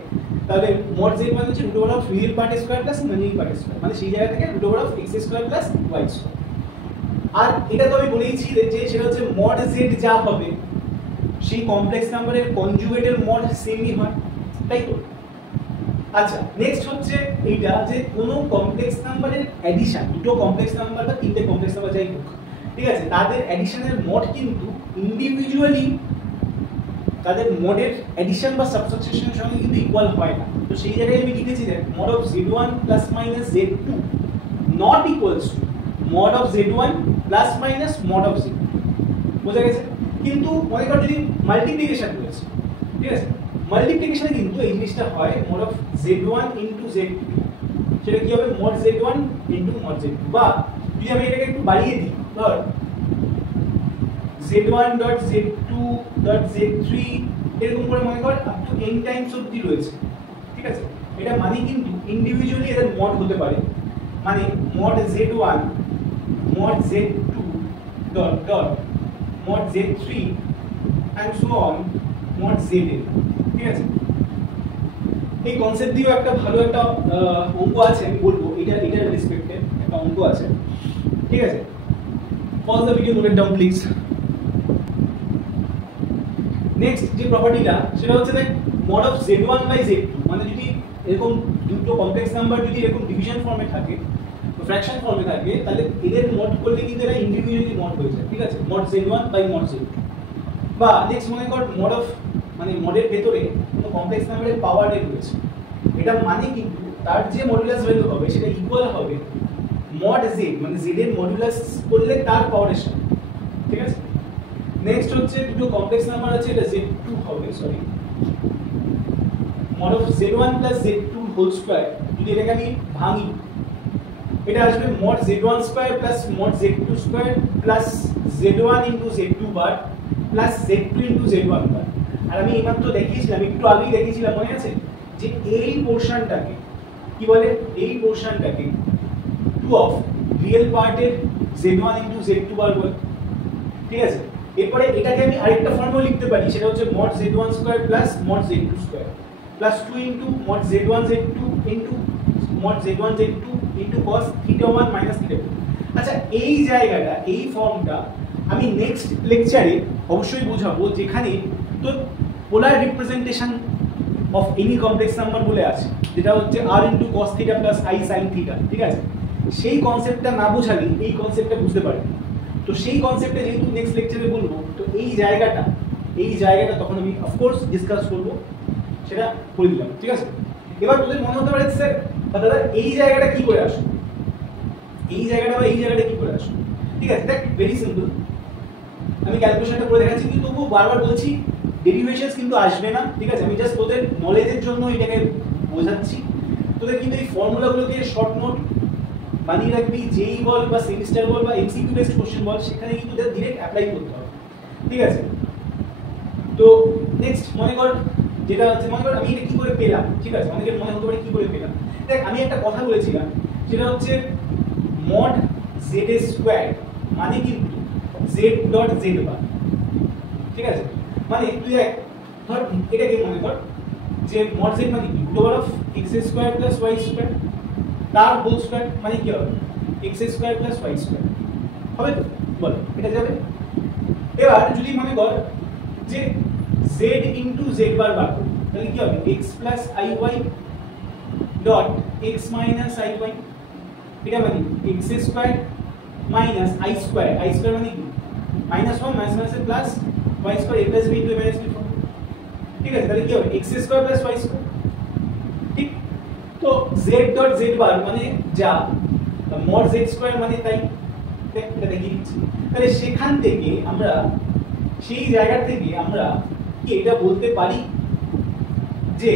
তাহলে mod z মানে হচ্ছে √real part square + imaginary part square, মানে সেই জায়গা থেকে √x² + y²। আর এটা তো আমি বলেইছি যে সেটা হচ্ছে mod z যা হবে সেই কমপ্লেক্স নাম্বারের কনজুগেটের mod সেমই হয়, তাই তো। আচ্ছা নেক্সট হচ্ছে এইটা যে কোনো কমপ্লেক্স নাম্বারের অ্যাডিশন, দুটো কমপ্লেক্স নাম্বার বা তিনটে কমপ্লেক্স নাম্বার যাই হোক, ঠিক আছে, তাদের অ্যাডিশনের মড কিন্তু ইন্ডিভিজুয়ালি তাদের মডের অ্যাডিশন বা সাবট্রাকশনের সঙ্গে কিন্তু ইকুয়াল হয় না। তো সেই জায়গায় আমি লিখেছি যে mod of z1 ± z2 not equals to mod of z1 ± mod of z2, বোঝা গেছে। কিন্তু মনে কর যদি মাল্টিপ্লিকেশন রয়েছে, ঠিক আছে, মাল্টিপ্লিকেশনে কিন্তু এই জিনিসটা হয় mod of z1 * z2, সেটা কি হবে mod z1 * mod z2, বা যদি আমি এটাকে একটু বাড়িয়ে দিই ধর z1.z2.z3 এরকম করে মনে কর আপ টু n টাইমস অবধি রয়েছে, ঠিক আছে। এটা মানে কিন্তু ইন্ডিভিজুয়ালি এদের মড হতে পারে, মানে mod z1 mod z2 dot dot mod z3 and so on mod zn, ঠিক আছে। এই কনসেপ্ট দিয়েও একটা ভালো একটা অঙ্ক আছে, আমি বলবো এটার রেসপেক্টে একটা অঙ্ক আছে, ঠিক আছে। Pause the video, note it down please. Next যে প্রপার্টিটা সেটা হচ্ছে দেখ mod of z1/z2, মানে যদি এরকম দুটো কমপ্লেক্স নাম্বার যদি এরকম ডিভিশন ফর্মে থাকে, ফ্র্যাকশন ফর্মে থাকে, তাহলে এদের মড করলে কিন্তু এরা ইন্ডিভিজুয়ালি মড হয়ে যায়, ঠিক আছে, mod z1/mod z2। বা নেক্সট মনে কর mod of মানে মডের ভেতরে কোনো কমপ্লেক্স নাম্বারের পাওয়ার এর রয়েছে, এটা মানে কিন্তু তার যে মডুলাস ভ্যালু হবে সেটা ইকুয়াল হবে mod z, মানে z এর মডুলাস করলে তার পাওয়ারের সাথে, ঠিক আছে। নেক্সট হচ্ছে দুটো কমপ্লেক্স নাম্বার আছে, এটা z2 হবে, sorry mod of z1 + z2 whole square, যদি এটাকে আমি ভাঙি এটা আসবে mod z1² + mod z2² + z1 * z2 বার প্লাস z2 * z1 বার। আর আমি এইমাত্র দেখিয়েছিলাম, একটু আগেই দেখিয়েছিলাম, মনে আছে যে এই পোরশনটাকে কি বলে, এই পোরশনটাকে 2 অফ রিয়েল পার্টের z1 * z2 বার বলে, ঠিক আছে। এরপরে এটাকে আমি আরেকটা ফর্মে লিখতে পারি, সেটা হচ্ছে mod z1² + mod z2² + 2 * mod z1 z2 * mod z1 z2 * cos θ1 - θ2। আচ্ছা এই জায়গাটা, এই ফর্মটা আমি নেক্সট লেকচারে অবশ্যই বোঝাবো, যেখানে তো polar representation of any complex number বলে আছে, যেটা হচ্ছে r * cos θ + i sin θ, ঠিক আছে। সেই কনসেপ্টটা না বোঝালে এই কনসেপ্টটা বুঝতে পারবে, তো সেই কনসেপ্টে যেহেতু নেক্সট লেকচারে বলবো, তো এই জায়গাটা তখন আমি অফকোর্স ডিসকাস করবো। সেটা করে দিলাম, ঠিক আছে। এবার তোদের মনে হতে পারে স্যার দাদা এই জায়গাটা কি করে আসলো, এই জায়গাটা বা এই জায়গাটা কি করে আসলো, ঠিক আছে। দেখ ভেরি সিম্পল, আমি ক্যালকুলেশনটা করে দেখাচ্ছি, কিন্তু তবুও বারবার বলছি ডেরিভেশনস কিন্তু আসবে না, ঠিক আছে। আমি জাস্ট তোদের নলেজের জন্য এটাকে বোঝাচ্ছি। তোদের কিন্তু এই ফর্মুলাগুলোকে শর্ট নোট বানিয়ে রাখবি, যেই বল বা সেমিস্টার বল বা এমসিকিউ বেসড কোশ্চেন বল, সেখানে কিন্তু ডিরেক্ট অ্যাপ্লাই করতে হবে, ঠিক আছে। তো নেক্সট মনে কর যেটা হচ্ছে, মনে কর আমি এটা কি করে পেলাম, ঠিক আছে। অনেকের মনে হতে পারে কি করে পেলাম। দেখ আমি একটা কথা বলেছিলাম, সেটা হচ্ছে মড জেড স্কোয়ার মানে কিন্তু জেড ডট জেড বার, ঠিক আছে। মানে তুই দেখ ধর এটাকে মনে কর যে মড জেড মানে কি root over of x square plus y square তার হোল স্কোয়ার, মানে কি হবে x square plus y square, হবে তো বল এটা যাবে। এবার যদি মনে কর যে z ইনটু z বার বার করি, তাহলে কি হবে x plus iy dot x minus iy, এটা মানে x square minus i square, i square মানে কি minus 1 minus minus plus y square a plus b into a minus b, ঠিক আছে। তাহলে কি হবে x square plus y square, ঠিক। তো z ডট z বার মানে যা, মড z স্কয়ার মানে তাই, এটা দেখিয়ে দিচ্ছি। তাহলে সেখান থেকে আমরা, সেই জায়গা থেকে আমরা কি এটা বলতে পারি যে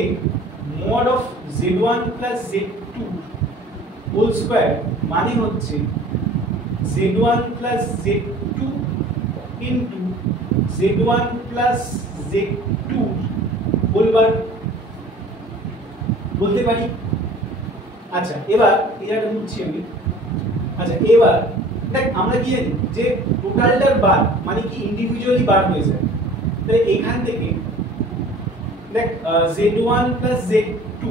mod of z1 plus z2 whole square মানে হচ্ছে z1 plus z2 into z1 plus z2 whole bar, বলতে পারি। আচ্ছা এবার এই জায়গাটা বুঝছি আমি। আচ্ছা এবার দেখ আমরা কি জানি যে টোটালটার বার মানে কি ইন্ডিভিজুয়ালি বার হয়ে যায়, তাহলে এখান থেকে দেখ z1 প্লাস z2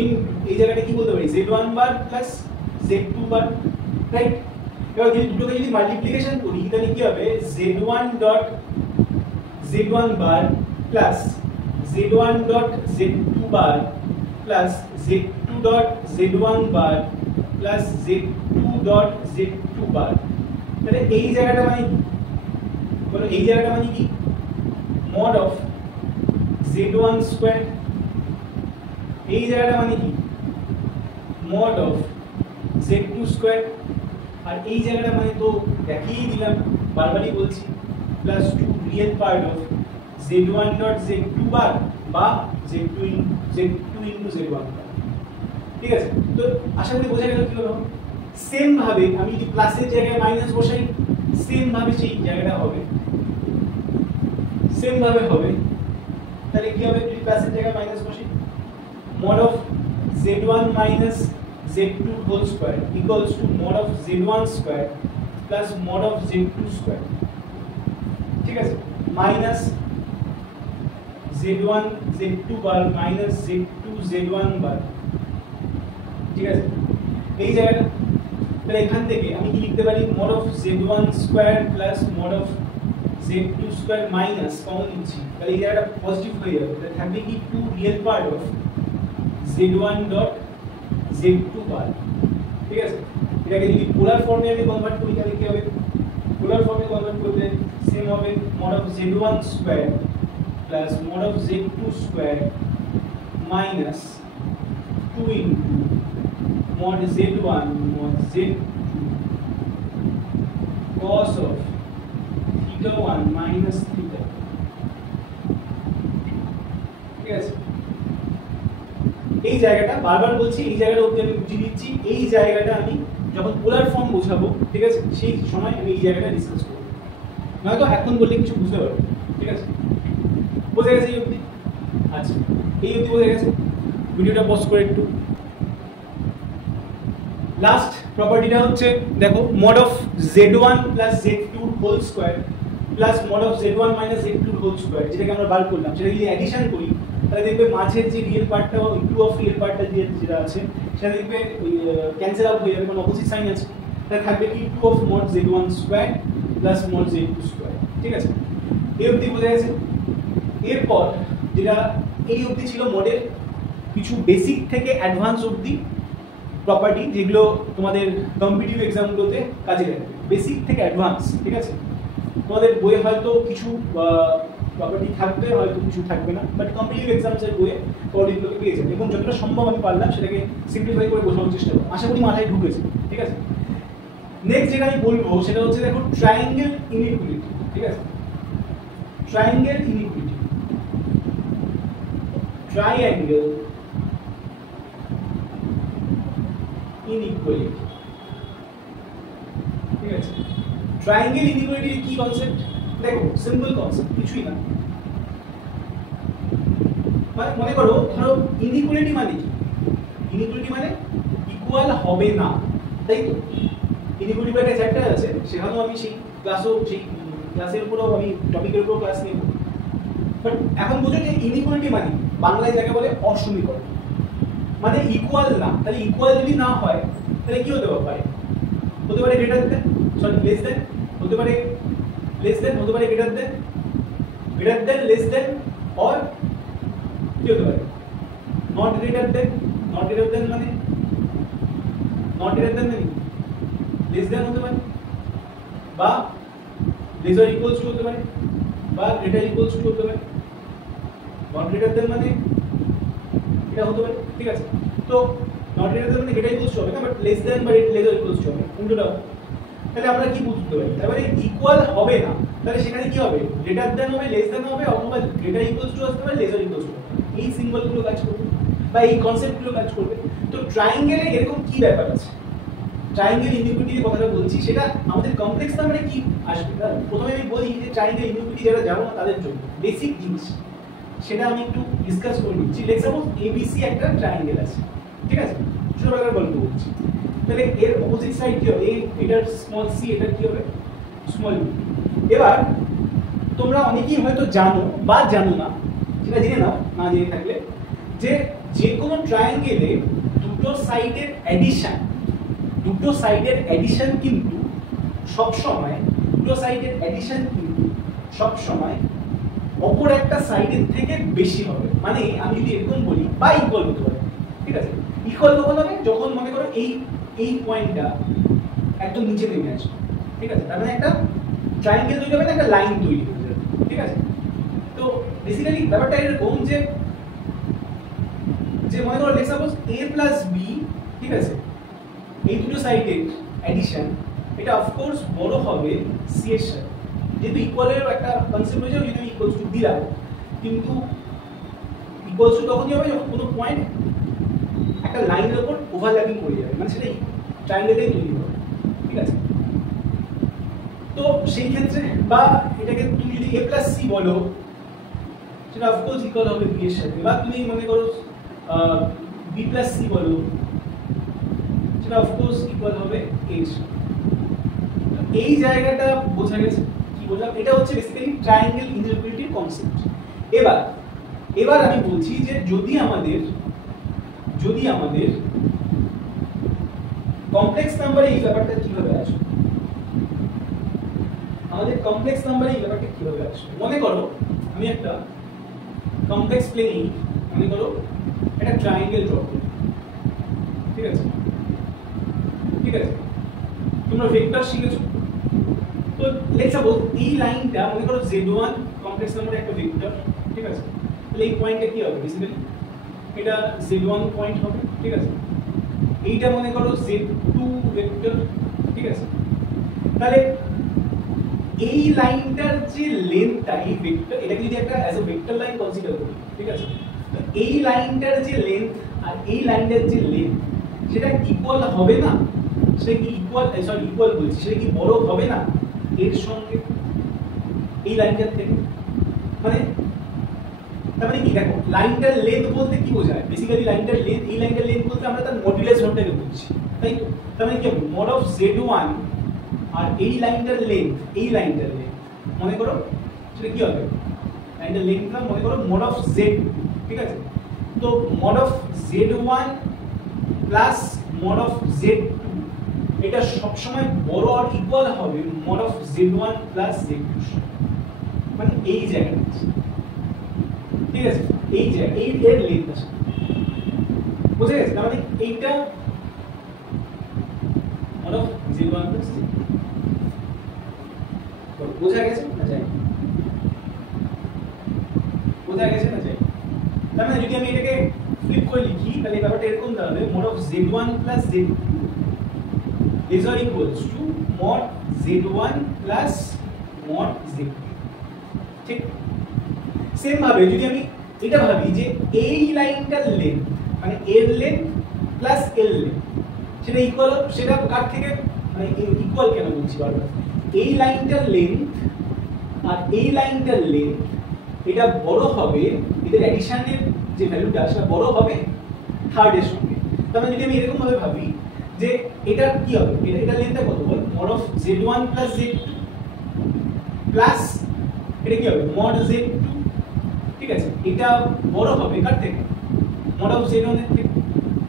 ইনটু এই জায়গাটা কি বলতে পারি z1 বার প্লাস z2 বার, রাইট। এবার যদি দুটোকে যদি মাল্টিপ্লিকেশন করি তাহলে কি হবে z1 dot z1 bar plus z1 dot z2 বার plus z2 dot z1 bar plus z2 dot z2 বার। তাহলে এই জায়গাটা মানে কি বলো, এই জায়গাটা মানে কি মড অফ z1 স্কয়ার, এই জায়গাটা মানে কি মড অফ z2 স্কয়ার, আর এই জায়গাটা মানে তো দেখিয়ে দিলাম, বারবারই বলছি plus 2 real part of z1 dot z2 bar বা z2 ইনটু z1 বার, ঠিক আছে। তো আশা করি বোঝা গেল কি হলো। সেম ভাবে আমি যদি প্লাসের জায়গায় মাইনাস বসাই, সেম ভাবে সেই জায়গাটা হবে, সেম ভাবে হবে। তাহলে কি হবে যদি প্লাসের জায়গায় মাইনাস বসাই, mod of z1 minus z2 whole square equals to mod of z1 square plus mod of z2 square, ঠিক আছে, minus z1 z2 bar minus z2 z1 বার, ঠিক আছে। এই জায়গাটা তাহলে এখান থেকে আমি কি লিখতে পারি mod of z1 square plus mod of z2 square minus common নিচ্ছি, তাহলে এই জায়গাটা পজিটিভ হয়ে যাবে। তাহলে থাকবে কি 2 real part of z1 dot z2 বার, ঠিক আছে। এটাকে যদি পোলার ফর্মে আমি কনভার্ট করি তাহলে কি হবে, পোলার ফর্মে কনভার্ট করলে সেম হবে mod of z1 square plus mod of z2 square minus 2 into mod z1 mod z2 cos of theta 1 minus theta, ঠিক আছে। এই জায়গাটা বারবার বলছি, এই জায়গাটা অবধি আমি বুঝিয়ে দিচ্ছি, এই জায়গাটা আমি যখন পোলার ফর্ম বোঝাবো, ঠিক আছে, সেই সময় আমি এই জায়গাটা ডিসকাস করব, নয়তো এখন বললে কিছু বুঝতে পারবো, ঠিক আছে। বোঝা গেছে এই অবধি? আচ্ছা এই অবধি বোঝা গেছে, ভিডিওটা পজ করে একটু। লাস্ট প্রপার্টিটা হচ্ছে দেখো mod of z1 plus z2 whole square plus mod of z1 minus z2 whole square, যেটাকে আমরা বার করলাম, সেটা যদি অ্যাডিশন করি তাহলে দেখবে মাঝের যে রিয়েল পার্টটা বা টু অফ রিয়েল পার্টটা যেটা আছে সেটা দেখবে ক্যান্সেল আউট হয়ে যাবে, কারণ অপোজিট সাইন আছে। তাহলে থাকবে কি 2 of mod z1 square plus mod z2 square, ঠিক আছে। এই অবধি বোঝা গেছে। এরপর যেটা এই অবধি ছিল মডেল, কিছু বেসিক থেকে অ্যাডভান্স অবধি প্রপার্টি যেগুলো তোমাদের কম্পিটিটিভ এক্সামগুলোতে কাজে লাগবে, বেসিক থেকে অ্যাডভান্স, ঠিক আছে। তোমাদের বইয়ে হয়তো কিছু প্রপার্টি থাকবে, হয়তো কিছু থাকবে না, বাট কম্পিটিটিভ এক্সামসের বইয়ে কোঅর্ডিনেটগুলোকে পেয়ে যাবে এবং যতটা সম্ভব আমি পারলাম সেটাকে সিম্পলিফাই করে বোঝানোর চেষ্টা করব। আশা করি মাথায় ঢুকেছে, ঠিক আছে। নেক্সট যেটা আমি বলবো সেটা হচ্ছে দেখো ট্রায়াঙ্গেল ইনইকুয়ালিটি, ঠিক আছে। ট্রায়াঙ্গেল ইনইকুয়ালিটি, ট্রায়াঙ্গেল ইনইকুয়ালিটি, ঠিক আছে। ট্রায়াঙ্গেল ইনইকুয়ালিটির কি কনসেপ্ট? দেখো সিম্পল কনসেপ্ট, কিছুই না। মানে মনে করো ধরো ইনইকুয়ালিটি মানে কি? ইনইকুয়ালিটি মানে ইকুয়াল হবে না, তাই তো? ইনইকুয়ালিটি একটা চ্যাপ্টার আছে, সেখানেও আমি সেই ক্লাসের উপরেও আমি টপিকের উপর ক্লাস নেব। বাট এখন বুঝো যে ইনইকুয়ালিটি মানে বাংলায় যাকে বলে অসমীকরণ, মানে ইকুয়াল না। তাহলে ইকুয়াল যদি না হয় তাহলে কি হতে পারে? হতে পারে greater than, sorry less than, হতে পারে লেস দেন, হতে পারে greater than, less than, or কি হতে পারে? Not greater than. Not greater than মানে নট গ্রেটার দেন মানে লেস দেন হতে পারে, বা লেসার ইকুয়ালস টু হতে পারে, বা গ্রেটার ইকুয়ালস টু হতে পারে। নট গ্রেটার দেন মানে এটা হতে পারে, ঠিক আছে। তো নট গ্রেটার দেন মানে গ্রেটার ইকুয়ালস টু হবে না, বাট লেস দেন বা লেসার ইকুয়ালস টু হবে, উল্টোটা। তাহলে আমরা কি বুঝতে পারি? তারপরে ইকুয়াল হবে না, তাহলে সেখানে কি হবে? গ্রেটার দেন হবে, লেস দেন হবে, অথবা গ্রেটার ইকুয়ালস টু আসতে পারে, লেসার ইকুয়ালস টু। এই সিম্বলগুলো কাজ করবে বা এই কনসেপ্টগুলো কাজ করবে। তো ট্রায়াঙ্গেলে এরকম কি ব্যাপার আছে? ট্রায়াঙ্গেল ইনইকুয়ালিটির কথাটা বলছি, সেটা আমাদের কমপ্লেক্স নাম্বারে কি আসবে? প্রথমে আমি বলি যে ট্রায়াঙ্গেল ইনইকুয়ালিটি যারা জানো না তাদের জন্য বেসিক জিনিস, সেটা আমি একটু ডিসকাস করে নিচ্ছি। লেটস সাপোজ এবিসি একটা ট্রায়াঙ্গেল আছে, ঠিক আছে। ছোটবেলার গল্প বলছি। তাহলে এর অপোজিট সাইড কি হবে? এটার স্মল সি, এটা কি হবে? Small B. এবার তোমরা অনেকেই হয়তো জানো বা জানো না, সেটা জেনে নাও না জেনে থাকলে, যে যে কোনো ট্রায়াঙ্গেলে দুটো সাইডের অ্যাডিশন কিন্তু সবসময় অপর একটা সাইডের থেকে বেশি হবে। মানে আমি যদি এরকম বলি, বা ইকুয়াল হতে পারে, ঠিক আছে। ইকুয়াল কখন হবে? যখন মনে করো এই পয়েন্টটা একদম নিচে নেমে আসবে, ঠিক আছে। তার মানে একটা ট্রায়াঙ্গেল তৈরি হবে না, একটা লাইন তৈরি হয়ে যাবে, ঠিক আছে। তো বেসিক্যালি ব্যাপারটা এরকম যে মনে করো let's suppose a plus b, ঠিক আছে। এই দুটো সাইডের অ্যাডিশন, এটা অফকোর্স বড় হবে c এর সাথে, যেহেতু ইকুয়ালের একটা কনসেপ্ট হয়ে যাবে। যদি আমি ইকুয়ালস টু দিলাম, কিন্তু ইকুয়ালস টু তখনই হবে যখন কোনো পয়েন্ট একটা লাইনের উপর ওভারল্যাপিং করে যাবে, মানে সেটা ট্রায়াঙ্গেলটাই তৈরি হবে, ঠিক আছে। তো সেই ক্ষেত্রে বা এটাকে তুমি যদি a প্লাস c বলো, সেটা অফকোর্স ইকুয়াল হবে b এর সাথে। বা তুমি মনে করো b প্লাস c বলো, সেটা অফকোর্স ইকুয়াল হবে a এর সাথে। এই জায়গাটা বোঝা গেছে? কি বললাম? এটা হচ্ছে বেসিক্যালি ট্রায়াঙ্গেল ইনইকুয়ালিটির কনসেপ্ট। এবার আমি বলছি যে যদি আমাদের কমপ্লেক্স নাম্বারে এই ব্যাপারটা কিভাবে আসবে, মনে করো আমি একটা কমপ্লেক্স প্লেন, মনে করো একটা ট্রায়াঙ্গেল ড্র করি, ঠিক আছে। তোমরা ভেক্টর শিখেছো, তো লেটস সাপোজ এই লাইনটা মনে করো z1 কমপ্লেক্স নাম্বারের একটা ভেক্টর, ঠিক আছে। তাহলে এই পয়েন্টটা কি হবে? বেসিক্যালি এটা z1 পয়েন্ট হবে, ঠিক আছে। এইটা মনে করো z2 ভেক্টর, ঠিক আছে। তাহলে এই লাইনটার যে লেন্থটা, এই ভেক্টর, এটাকে যদি একটা as a vector line consider করি, ঠিক আছে। তো এই লাইনটার যে লেন্থ আর এই লাইনটার যে লেন্থ, সেটা ইকুয়াল হবে না? সেটা কি ইকুয়াল বলছি, সেটা কি বড় হবে না এর সঙ্গে, এই লাইনটার থেকে? মানে তার মানে কি? দেখো লাইনটার লেন্থ বলতে কি বোঝায়? বেসিক্যালি লাইনটার লেন্থ, এই লাইনটার লেন্থ বলতে আমরা তার মডুলাস ধরটাকে বুঝছি, তাই তো। তার মানে কি হবে? মড অফ z1 আর এই লাইনটার লেন্থ, মনে করো সেটা কি হবে? লাইনটার লেন্থটা মনে করো মড অফ z, ঠিক আছে। তো mod of z1 plus mod of z2, এটা সবসময় বড় আর ইকুয়াল হবে mod of z1 plus z2, মানে এই জায়গাটা, ঠিক আছে। এই জায়গা, এই এর লেন্থ আছে, বুঝে গেছে? তার মানে এইটা mod of z1 plus z2, বোঝা গেছে না? যাই বোঝা গেছে না? যাই, তার মানে যদি আমি এটাকে ফ্লিপ করে লিখি তাহলে ব্যাপারটা এরকম দাঁড়াবে mod of z1 plus z2 is equals to mod z1 plus mod z2, ঠিক? সেম ভাবে যদি আমি এটা ভাবি যে এই লাইনটার লেন্থ মানে এর লেন্থ প্লাস এর লেন্থ সেটা ইকুয়াল, সেটা কার থেকে মানে ইকুয়াল কেন বলছি বারবার, এই লাইনটার লেন্থ আর এই লাইনটার লেন্থ এটা বড় হবে, এদের অ্যাডিশনের যে ভ্যালুটা সেটা বড় হবে থার্ডের সঙ্গে। তাহলে যদি আমি এরকম ভাবে ভাবি যে এটা কি হবে, এটা লেন্থটা কত বল, mod of z1 plus z2 plus এটা কি হবে mod z2, ঠিক আছে? এটা বড় হবে কার থেকে, mod of z1 এর থেকে।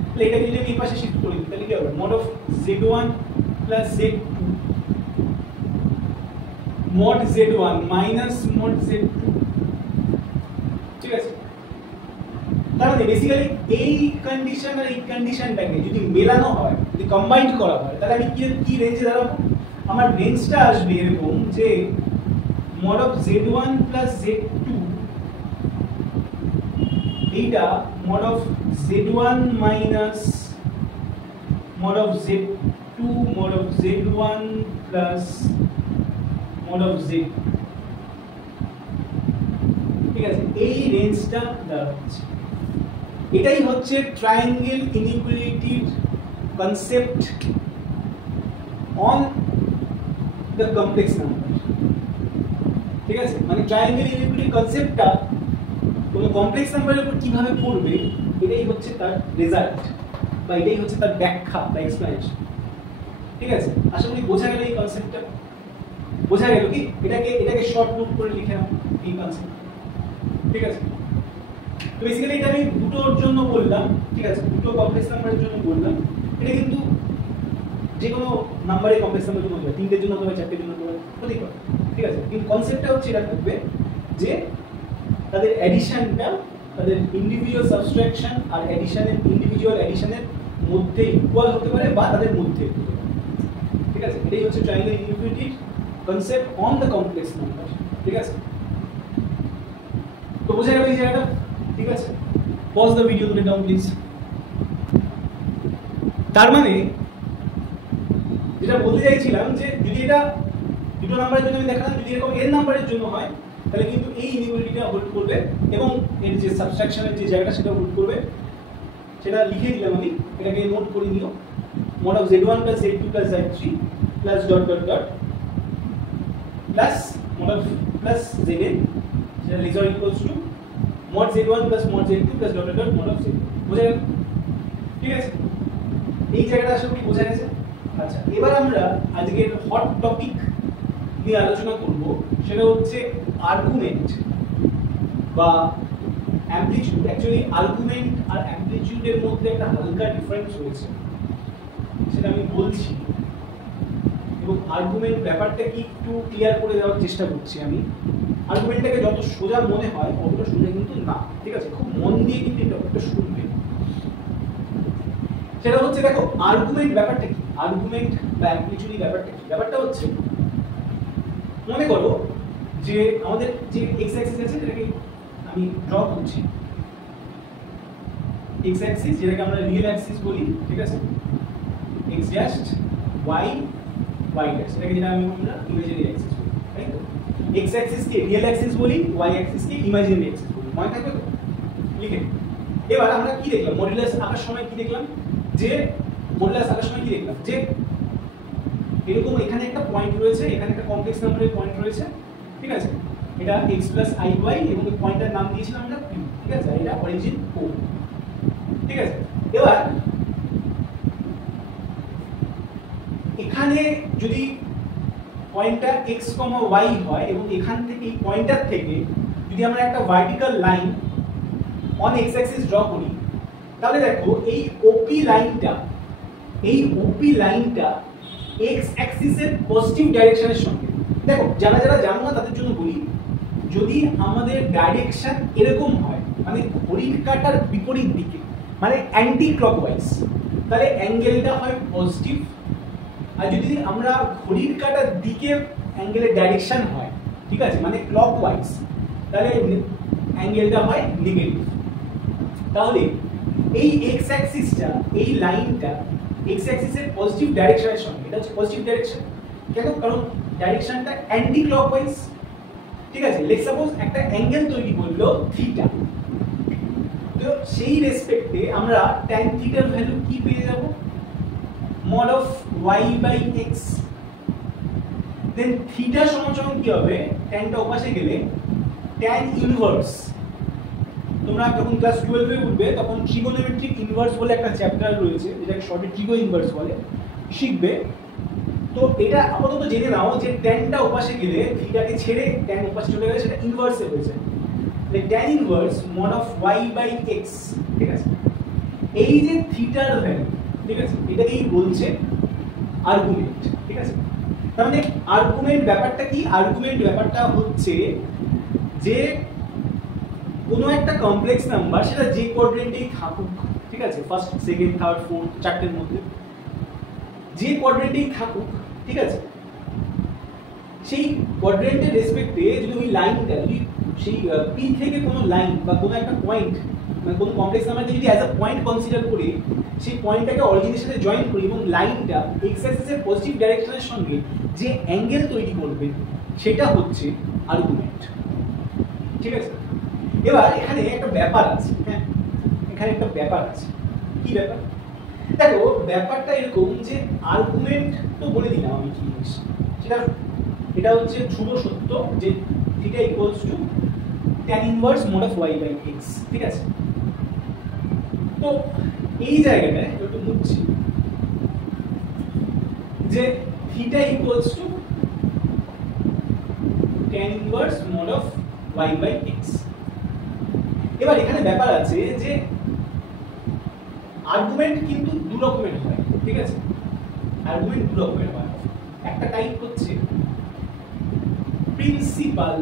তাহলে এটা যদি আমি এই পাশে শিফট করি তাহলে কি হবে mod of z1 plus z2 mod z1 minus mod z2, ঠিক আছে? তার মানে বেসিক্যালি এই কন্ডিশন আর এই কন্ডিশনটাকে যদি মেলানো হয়, যদি কম্বাইন্ড করা হয়, তাহলে আমি কি রেঞ্জে দাঁড়াবো, আমার রেঞ্জটা আসবে এরকম যে mod of z1 plus z2 এইটা mod of z1 minus mod of z2 mod of z1 plus mod of z, ঠিক আছে? এই রেঞ্জটা দাঁড়াচ্ছে। এটাই হচ্ছে ট্রায়াঙ্গেল ইনইকুয়ালিটির concept on the complex number, ঠিক আছে? মানে ট্রায়াঙ্গেল ইনইকুয়ালিটির কনসেপ্টটা কোনো কমপ্লেক্স নাম্বারের উপর কিভাবে পড়বে এটাই হচ্ছে তার রেজাল্ট বা এটাই হচ্ছে তার ব্যাখ্যা বা এক্সপ্লেনেশন, ঠিক আছে? আশা করি বোঝা গেল এই কনসেপ্টটা, বোঝা গেল কি? এটাকে শর্ট নোট করে লিখে নাও এই কনসেপ্ট, ঠিক আছে? তো বেসিক্যালি এটা আমি দুটোর জন্য বললাম, ঠিক আছে? দুটো কমপ্লেক্স নাম্বারের জন্য বললাম। এটা কিন্তু যে কোনো নাম্বারে কমপ্লেক্স নাম্বারের জন্য হবে, তিনটের জন্য হবে, চারটের জন্য হবে, হতেই পারে, ঠিক আছে? কিন্তু কনসেপ্টটা হচ্ছে এটা থাকবে যে তাদের অ্যাডিশনটা, তাদের ইন্ডিভিজুয়াল সাবট্রাকশন আর অ্যাডিশনের ইন্ডিভিজুয়াল অ্যাডিশনের মধ্যে ইকুয়াল হতে পারে বা তাদের মধ্যে হতে পারে, ঠিক আছে? এটাই হচ্ছে ট্রায়াঙ্গেল ইনইকুয়ালিটির concept on the complex number, ঠিক আছে? তো বোঝা গেল এই জায়গাটা, ঠিক আছে? পজ দ্য ভিডিও, তুলে ডাউন প্লিজ। তার মানে যেটা বলতে চাইছিলাম যে যদি এটা দুটো নাম্বারের জন্য আমি দেখালাম, যদি এরকম n নাম্বারের জন্য হয় তাহলে কিন্তু এই ইনইকুয়ালিটিটা হোল্ড করবে এবং এর যে সাবট্রাকশনের যে জায়গাটা সেটা হোল্ড করবে। সেটা লিখে দিলাম আমি, এটাকে নোট করে নিও, mod of z1 plus z2 plus z3 plus dot dot dot plus mod of plus zn, সেটা is equals to mod z1 plus mod z2 plus dot dot dot mod of z। বোঝা গেল? ঠিক আছে, এই জায়গাটা আসলে কি বোঝা গেছে? আচ্ছা, এবার আমরা আজকের হট টপিক নিয়ে আলোচনা করব, সেটা হচ্ছে আর্গুমেন্ট বা অ্যামপ্লিটিউড। অ্যাকচুয়ালি আর্গুমেন্ট আর অ্যামপ্লিটিউডের মধ্যে একটা হালকা ডিফারেন্স রয়েছে, সেটা আমি বলছি, এবং আর্গুমেন্ট ব্যাপারটা কি একটু ক্লিয়ার করে দেওয়ার চেষ্টা করছি আমি। আর্গুমেন্টটাকে যত সোজা মনে হয় অতটা সোজা কিন্তু না, ঠিক আছে? খুব মন দিয়ে কিন্তু এটা একটা শুনবে। সেটা হচ্ছে, দেখো আর্গুমেন্ট ব্যাপারটা কি, আর্গুমেন্ট বা অ্যামপ্লিটিউড ব্যাপারটা কি? ব্যাপারটা হচ্ছে, মনে করো যে আমাদের যে এক্স অ্যাক্সিস আছে যেটাকে আমি ড্র করছি, এক্স অ্যাক্সিস যেটাকে আমরা রিয়েল অ্যাক্সিস বলি, ঠিক আছে? X just y y dash, এটাকে যেটা আমরা ইমাজিনারি অ্যাক্সিস বলি, তাই তো? এক্স অ্যাক্সিস কে রিয়েল অ্যাক্সিস বলি, ওয়াই অ্যাক্সিস কে ইমাজিনারি অ্যাক্সিস বলি, মনে থাকবে তো? লিখে। এবার আমরা কি দেখলাম মডুলাস আঁকার সময়? কি দেখলাম যে মডুলাস আঁকার সময় কি দেখলাম যে এরকম এখানে একটা পয়েন্ট রয়েছে, এখানে একটা কমপ্লেক্স নাম্বারের পয়েন্ট রয়েছে, ঠিক আছে? এটা x plus iy এবং এই পয়েন্টের নাম দিয়েছিলাম আমরা p, ঠিক আছে? এটা অরিজিন o, ঠিক আছে? এবার এখানে যদি পয়েন্টটা x, y হয় এবং এখান থেকে এই পয়েন্টার থেকে যদি আমরা একটা vertical line on x Axis draw করি, তাহলে দেখো এই OP লাইনটা x অ্যাক্সিসের পজিটিভ ডাইরেকশনের সঙ্গে, দেখো যারা যারা জানো না তাদের জন্য বলি, যদি আমাদের ডাইরেকশন এরকম হয় মানে ঘড়ির কাঁটার বিপরীত দিকে, মানে অ্যান্টি ক্লকওয়াইজ, তাহলে অ্যাঙ্গেলটা হয় পজিটিভ। আর যদি আমরা ঘড়ির কাঁটার দিকে অ্যাঙ্গেলের ডাইরেকশন হয়, ঠিক আছে, মানে ক্লকওয়াইজ, তাহলে অ্যাঙ্গেলটা হয় নেগেটিভ। তাহলে এই এক্স অ্যাক্সিসটা, এই লাইনটা এক্স অ্যাক্সিসের পজিটিভ ডাইরেকশনের সঙ্গে, এটা হচ্ছে পজিটিভ ডাইরেকশন। কেন? কারণ ডাইরেকশনটা অ্যান্টি ক্লকওয়াইজ। ঠিক আছে, লেটস সাপোজ একটা অ্যাঙ্গেল তৈরি করলো থিটা, তো সেই রেসপেক্টে আমরা tan থিটার ভ্যালু কি পেয়ে যাব? mod of y by x। Then theta সমান কি হবে? tan টা ওপাশে গেলে tan ইনভার্স। তোমরা যখন ক্লাস 12 এ উঠবে তখন ট্রিগোনোমেট্রিক ইনভার্স বলে একটা চ্যাপ্টার রয়েছে, যেটাকে শর্টে ট্রিগো ইনভার্স বলে, শিখবে। তো এটা আপাতত জেনে নাও যে tan টা ওপাশে গেলে, থিটাকে ছেড়ে tan ওপাশে চলে গেলে সেটা ইনভার্সে হয়ে যায়। তাহলে tan inverse mod of y by x। ঠিক আছে, এই যে থিটার ভ্যালু, ঠিক আছে, এটাকেই বলছে আর্গুমেন্ট। ঠিক আছে, তার মানে আর্গুমেন্ট ব্যাপারটা কি? আর্গুমেন্ট ব্যাপারটা হচ্ছে যে কোনো একটা কমপ্লেক্স নাম্বার, সেটা যে কোয়াড্রেন্টেই থাকুক, ঠিক আছে, ফার্স্ট, সেকেন্ড, থার্ড, ফোর্থ, চারটের মধ্যে যে কোয়াড্রেন্টেই থাকুক, ঠিক আছে, সেই কোয়াড্রেন্টের রেসপেক্টে যদি ওই লাইনটা, যদি সেই পি থেকে কোনো লাইন বা কোনো একটা পয়েন্ট, মানে কোনো কমপ্লেক্স নাম্বারকে যদি অ্যাজ আ পয়েন্ট কনসিডার করি, সেই পয়েন্টটাকে অরিজিনের সাথে জয়েন করি এবং লাইনটা এক্স অ্যাক্সিসের পজিটিভ ডাইরেকশনের সঙ্গে যে অ্যাঙ্গেল তৈরি করবে, সেটা হচ্ছে আর্গুমেন্ট। ঠিক আছে, এবার এখানে একটা ব্যাপার আছে। হ্যাঁ, এখানে একটা ব্যাপার আছে। কি ব্যাপার? দেখো, ব্যাপারটা এরকম যে আর্গুমেন্ট তো বলে দিলাম আমি কি জিনিস, সেটা এটা হচ্ছে ধ্রুব সত্য যে theta equals to tan inverse mod of y by x। ঠিক আছে, তো এই জায়গাটায় একটু বুঝছি যে theta equals to tan inverse mod of y by x। এবার এখানে ব্যাপার আছে যে আর্গুমেন্ট কিন্তু দু রকমের হয়। ঠিক আছে, আর্গুমেন্ট দু রকমের হয়। একটা টাইপ হচ্ছে principal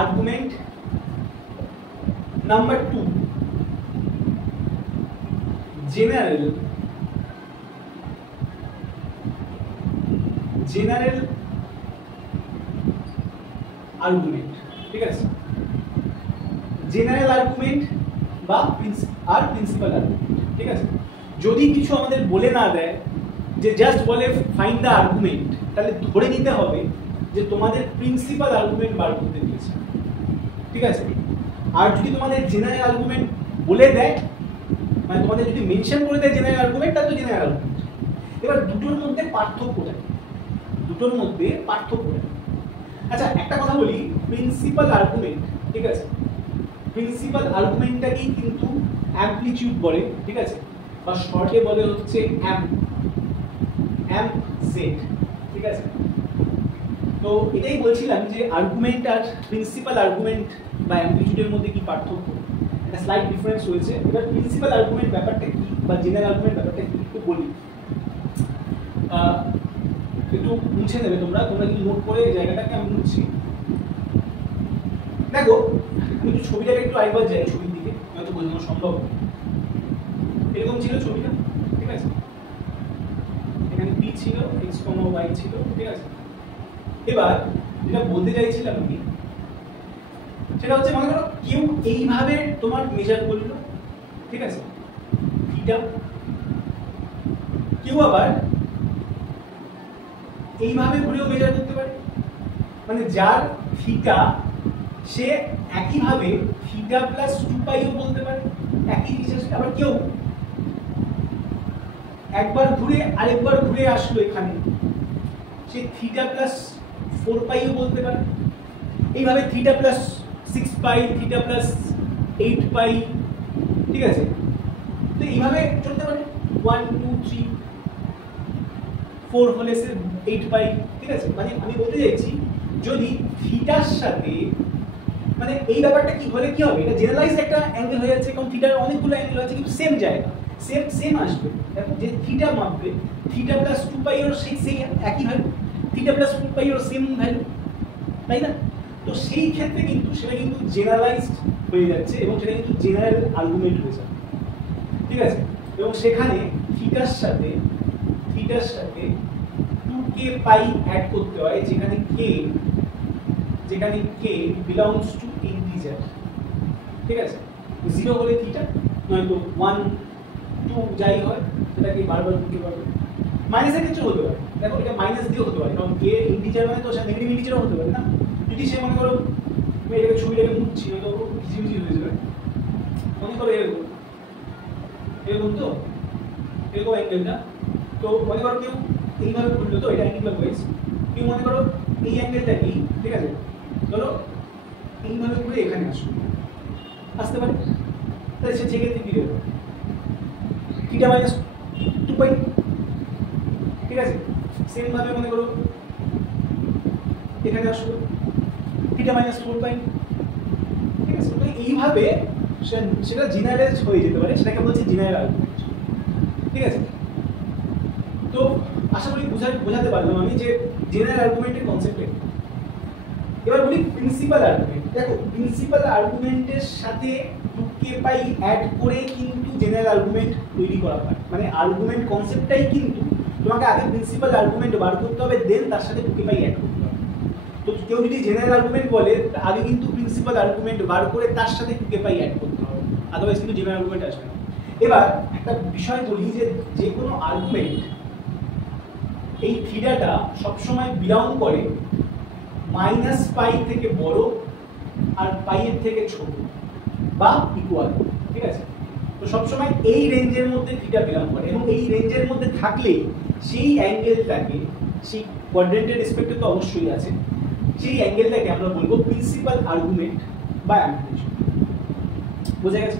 argument. Number 2 general argument. ঠিক আছে, জেনারেল আর্গুমেন্ট বা প্রিন্সিপাল আর্গুমেন্ট। ঠিক আছে, যদি কিছু আমাদের বলে না দেয়, যে জাস্ট বলে ফাইন্ড দ্য আর্গুমেন্ট, তাহলে ধরে নিতে হবে যে তোমাদের প্রিন্সিপাল আর্গুমেন্ট বার করতে দিয়েছে। ঠিক আছে, আর যদি তোমাদের জেনারেল আর্গুমেন্ট বলে দেয়, মানে তোমাদের যদি মেনশন করে দেয় জেনারেল আর্গুমেন্ট, তাহলে তো জেনারেল আর্গুমেন্ট। এবার দুটোর মধ্যে পার্থক্য থাকে, আচ্ছা একটা কথা বলি, প্রিন্সিপাল আর্গুমেন্ট, ঠিক আছে, প্রিন্সিপাল আর্গুমেন্টটাকেই কিন্তু অ্যামপ্লিটিউড বলে। ঠিক আছে, বা শর্টে বলে হচ্ছে অ্যাম্প জেড। ঠিক আছে, তো এটাই বলছিলাম যে আর্গুমেন্ট আর প্রিন্সিপাল আর্গুমেন্ট বা অ্যামপ্লিটিউডের মধ্যে কি পার্থক্য, একটা স্লাইট ডিফারেন্স রয়েছে। এবার প্রিন্সিপাল আর্গুমেন্ট ব্যাপারটা কি বা জেনারেল আর্গুমেন্ট ব্যাপারটা কি একটু বলি। একটু মুছে নেবে তোমরা যদি নোট করে জায়গাটাকে আমি মুছছি। দেখো, আমি একটু ছবিটাকে একটু আরেকবার যাই, ছবির দিকে হয়তো বোঝানো সম্ভব। এরকম ছিল ছবিটা। ঠিক আছে, এখানে পি ছিল, এক্স কমা ওয়াই ছিল। ঠিক আছে, এবার যেটা বলতে চাইছিলাম আমি, সেটা হচ্ছে মনে করো কেউ এইভাবে তোমার মেজার করলো, ঠিক আছে, থিটা, কেউ আবার এইভাবে ঘুরেও মেজার করতে পারে, মানে যার থিটা সে একইভাবে থিটা প্লাস 2পাইও বলতে পারে একই জিনিস। আবার কেউ একবার ঘুরে আরেকবার ঘুরে আসলো এখানে, সে থিটা প্লাস 4পাইও বলতে পারে। এইভাবে থিটা প্লাস 6পাই, থিটা প্লাস 8পাই। ঠিক আছে, তো এইভাবে চলতে পারে 1 2 3 4 হলে সে 8পাই। ঠিক আছে, মানে আমি বলতে চাইছি যদি থিটার সাথে, মানে এই ব্যাপারটা কি হলে কি হবে, এটা জেনারেলাইজড একটা অ্যাঙ্গেল হয়ে যাচ্ছে, কারণ থিটার অনেকগুলো অ্যাঙ্গেল আছে কিন্তু সেম জায়গা, সেম আসবে। দেখো যে থিটা মাপবে, থিটা প্লাস 2পাই এর সেই একই ভ্যালু, থিটা প্লাস 4পাই এর সেম ভ্যালু, তাই না? তো সেই ক্ষেত্রে কিন্তু সেটা কিন্তু জেনারেলাইজড হয়ে যাচ্ছে এবং সেটা কিন্তু জেনারেল আর্গুমেন্ট হয়ে যাবে। ঠিক আছে, এবং সেখানে থিটার সাথে 2k পাই অ্যাড করতে হয়, যেখানে k বিলংস টু ইন্টিজার। ঠিক আছে, 0 হলে থিটা, নয়তো 1 2 যাই হয় সেটাকে বারবার করতে পারবে। মাইনাসের ক্ষেত্রে হতে পারে, দেখো এটা মাইনাস দিয়েও হতে পারে, কারণ k ইন্টিজার মানে তো সেটা নেগেটিভ ইন্টিজারও হতে পারে না। যদি সে মনে করো আমি এটাকে ছবিটাকে মুছছি, হয়তো ভিজি হয়ে যাবে, মনে করো এরকম তো এরকম অ্যাঙ্গেলটা, তো মনে করো কেউ এইভাবে ঘুরলো, তো এটা অ্যান্টিক্লকওয়াইজ, কেউ মনে করো এই অ্যাঙ্গেলটা কি, ঠিক আছে, ধরো এইভাবে ঘুরে এখানে আসতে পারে, তাহলে সে সেক্ষেত্রে কি দেবে, থিটা মাইনাস 2 পাই। ঠিক আছে, সেম ভাবে মনে করো এখানে আসলো, থিটা মাইনাস 4 পাই। ঠিক আছে, তো এইভাবে সেটা জেনারেলাইজ হয়ে যেতে পারে, সেটাকে বলছে জেনারেল আর্গুমেন্ট। ঠিক আছে, তো আশা করি বোঝাতে পারলাম আমি যে জেনারেল আর্গুমেন্টের কনসেপ্ট। এবার বলি প্রিন্সিপাল আর্গুমেন্ট। দেখো প্রিন্সিপাল আর্গুমেন্টের সাথে 2k পাই অ্যাড করে কিন্তু জেনারেল আর্গুমেন্ট তৈরি করা হয়, মানে আর্গুমেন্ট কনসেপ্টটাই কিন্তু তোমাকে আগে প্রিন্সিপাল আর্গুমেন্ট বার করতে হবে, দেন তার সাথে 2k পাই অ্যাড করতে হবে। তো কেউ যদি জেনারেল আর্গুমেন্ট বলে আগে কিন্তু প্রিন্সিপাল আর্গুমেন্ট বার করে তার সাথে 2k পাই অ্যাড করতে হবে, আদারওয়াইজ কিন্তু জেনারেল আর্গুমেন্ট আসবে না। এবার একটা বিষয় বলি যে কোনো আর্গুমেন্ট এই থিটাটা সবসময় বিলং করে মাইনাস পাই থেকে বড় আর পাই এর থেকে ছোট বা ইকুয়াল। ঠিক আছে, তো সবসময় এই রেঞ্জের মধ্যে থিটা বিলং করে, এবং এই রেঞ্জের মধ্যে থাকলে সেই অ্যাঙ্গেলটাকে, সেই কোয়াড্রেন্টের রেসপেক্টে তো অবশ্যই আছে, সেই অ্যাঙ্গেলটাকে আমরা বলবো প্রিন্সিপাল আর্গুমেন্ট বা অ্যাম্প্লিটিউড। বোঝা গেছে?